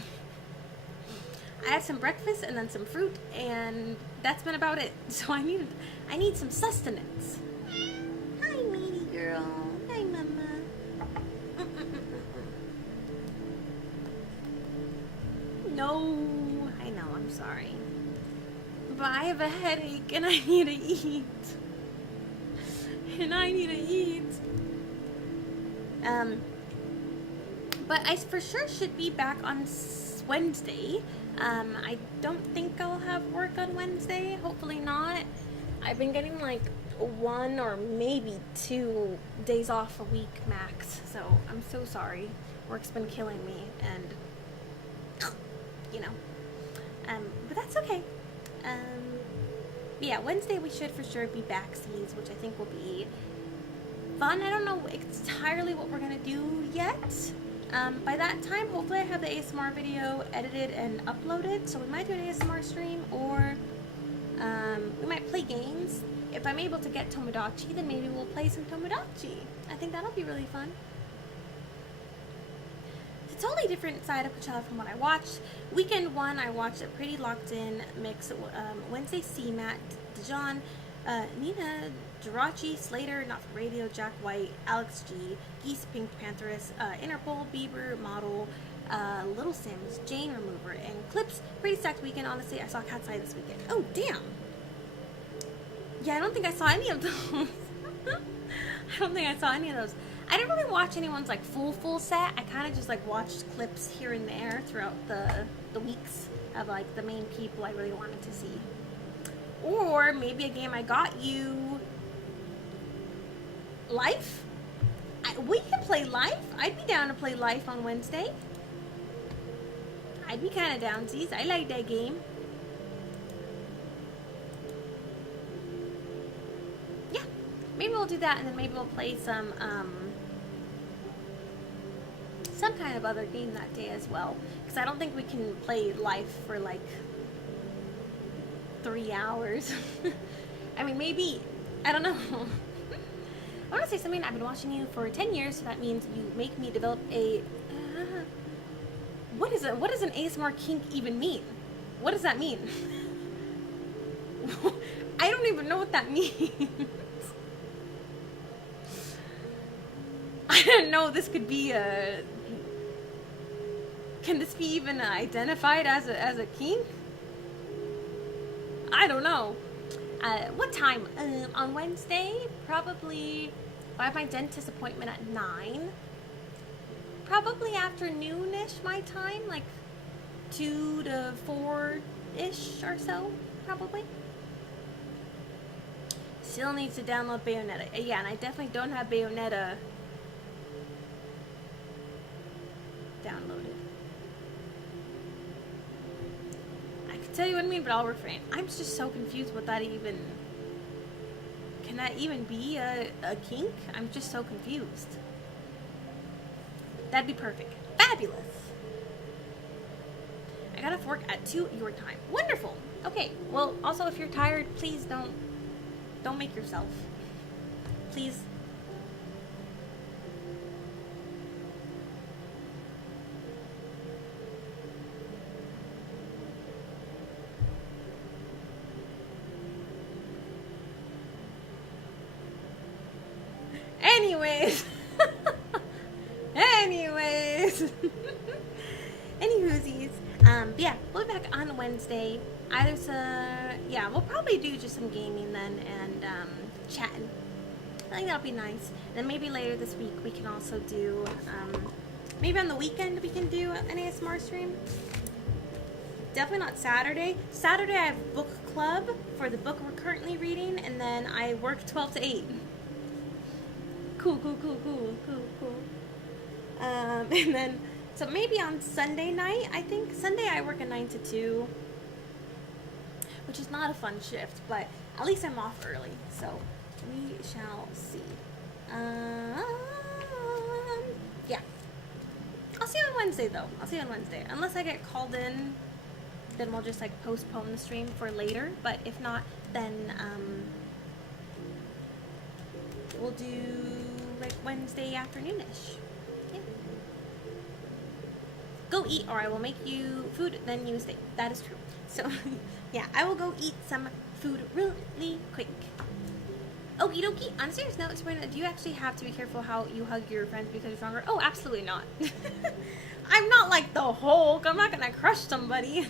I had some breakfast and then some fruit, and that's been about it. So I need some sustenance. Hi, meaty girl. Hi, mama. No, I know. I'm sorry. But I have a headache and I need to eat. But I for sure should be back on Wednesday. I don't think I'll have work on Wednesday. Hopefully not. I've been getting like 1 or maybe 2 days off a week max. So I'm so sorry. Work's been killing me, and you know. But that's okay. Yeah, Wednesday we should for sure be backsies, which I think will be fun. I don't know entirely what we're gonna do yet. By that time, hopefully I have the ASMR video edited and uploaded, so we might do an ASMR stream, or we might play games. If I'm able to get Tomodachi, then maybe we'll play some Tomodachi. I think that'll be really fun. It's a totally different side of Coachella from what I watched. Weekend 1, I watched a pretty locked-in mix. Wednesday, CMAT, Dijon, Nina Jirachi, Slater, Not for Radio, Jack White, Alex G, Geese, Pink Pantheress, Interpol, Bieber, Model, Little Sims, Jane Remover, and Clips. Pretty stacked weekend, honestly. I saw Cat's Eye this weekend. Oh, damn! Yeah, I don't think I saw any of those. I don't think I saw any of those. I didn't really watch anyone's like full set. I kind of just like watched clips here and there throughout the weeks of like the main people I really wanted to see. Or maybe a game I got you. Life? We can play Life. I'd be down to play Life on Wednesday. I'd be kind of downsies. I like that game. Yeah, maybe we'll do that, and then maybe we'll play some kind of other game that day as well. Because I don't think we can play Life for like 3 hours. I mean, maybe, I don't know. I want to say something. I've been watching you for 10 years, so that means you make me develop a... what does an ASMR kink even mean? What does that mean? I don't even know what that means. I don't know. This could be a... Can this be even identified as a kink? I don't know. What time? On Wednesday? Probably... I have my dentist appointment at 9. Probably afternoonish my time, like 2 to 4-ish or so, probably. Still needs to download Bayonetta. Yeah, and I definitely don't have Bayonetta downloaded. I could tell you what I mean, but I'll refrain. I'm just so confused what that even... Can that even be a kink? I'm just so confused. That'd be perfect. Fabulous. I got off work at 2 your time. Wonderful. Okay. Well, also if you're tired, please don't make yourself. Please. Anyways. Anywhoosies. Yeah, we'll be back on Wednesday. Yeah, we'll probably do just some gaming then and chatting. I think that'll be nice. And then maybe later this week we can also do, maybe on the weekend we can do an ASMR stream. Definitely not Saturday. Saturday I have book club for the book we're currently reading, and then I work 12 to 8. Cool. And then, so maybe on Sunday night, I think. Sunday I work a 9 to 2, which is not a fun shift, but at least I'm off early, so we shall see. Yeah. I'll see you on Wednesday, though. I'll see you on Wednesday. Unless I get called in, then we'll just, like, postpone the stream for later, but if not, then, we'll do, like, Wednesday afternoonish. Yeah. Go eat, or I will make you food, then you stay. That is true. So, yeah, I will go eat some food really quick. Okie dokie. On a serious note, Sabrina, do you actually have to be careful how you hug your friends because you're stronger? Oh, absolutely not. I'm not like the Hulk. I'm not gonna crush somebody.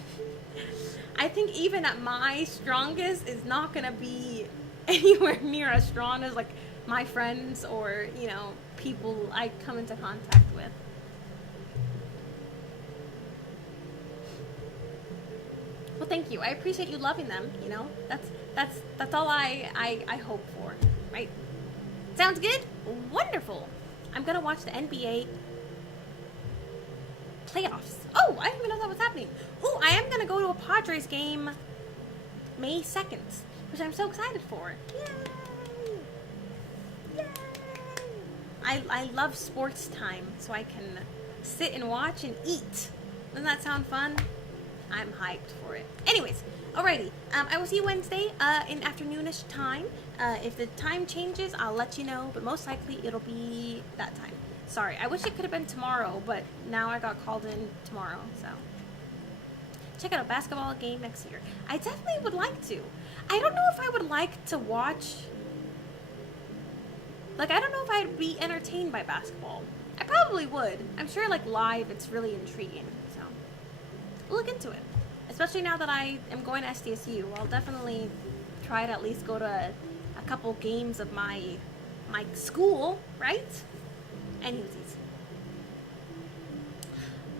I think even at my strongest is not gonna be anywhere near as strong as like my friends or, you know, people I come into contact with. Well, thank you. I appreciate you loving them, you know? That's all I hope for, right? Sounds good? Wonderful. I'm gonna watch the NBA playoffs. Oh, I didn't even know that was happening. Oh, I am gonna go to a Padres game May 2nd, which I'm so excited for. Yay! Yay! I love sports time, so I can sit and watch and eat. Doesn't that sound fun? I'm hyped for it. Anyways, alrighty. I will see you Wednesday in afternoonish time. If the time changes, I'll let you know, but most likely it'll be that time. Sorry, I wish it could have been tomorrow, but now I got called in tomorrow, so. Check out a basketball game next year. I definitely would like to. I don't know if I would like to watch. Like, I don't know if I'd be entertained by basketball. I probably would. I'm sure, like, live, it's really intriguing. So, we'll look into it. Especially now that I am going to SDSU. I'll definitely try to at least go to a couple games of my school, right? Anyways.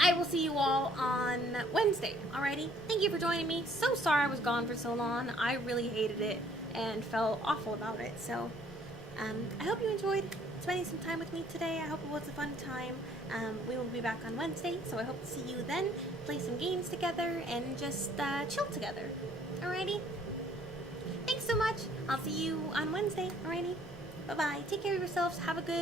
I will see you all on Wednesday, alrighty? Thank you for joining me. So sorry I was gone for so long. I really hated it and felt awful about it. So, I hope you enjoyed spending some time with me today. I hope it was a fun time. We will be back on Wednesday, so I hope to see you then, play some games together, and just chill together. Alrighty? Thanks so much. I'll see you on Wednesday. Alrighty? Bye-bye. Take care of yourselves. Have a good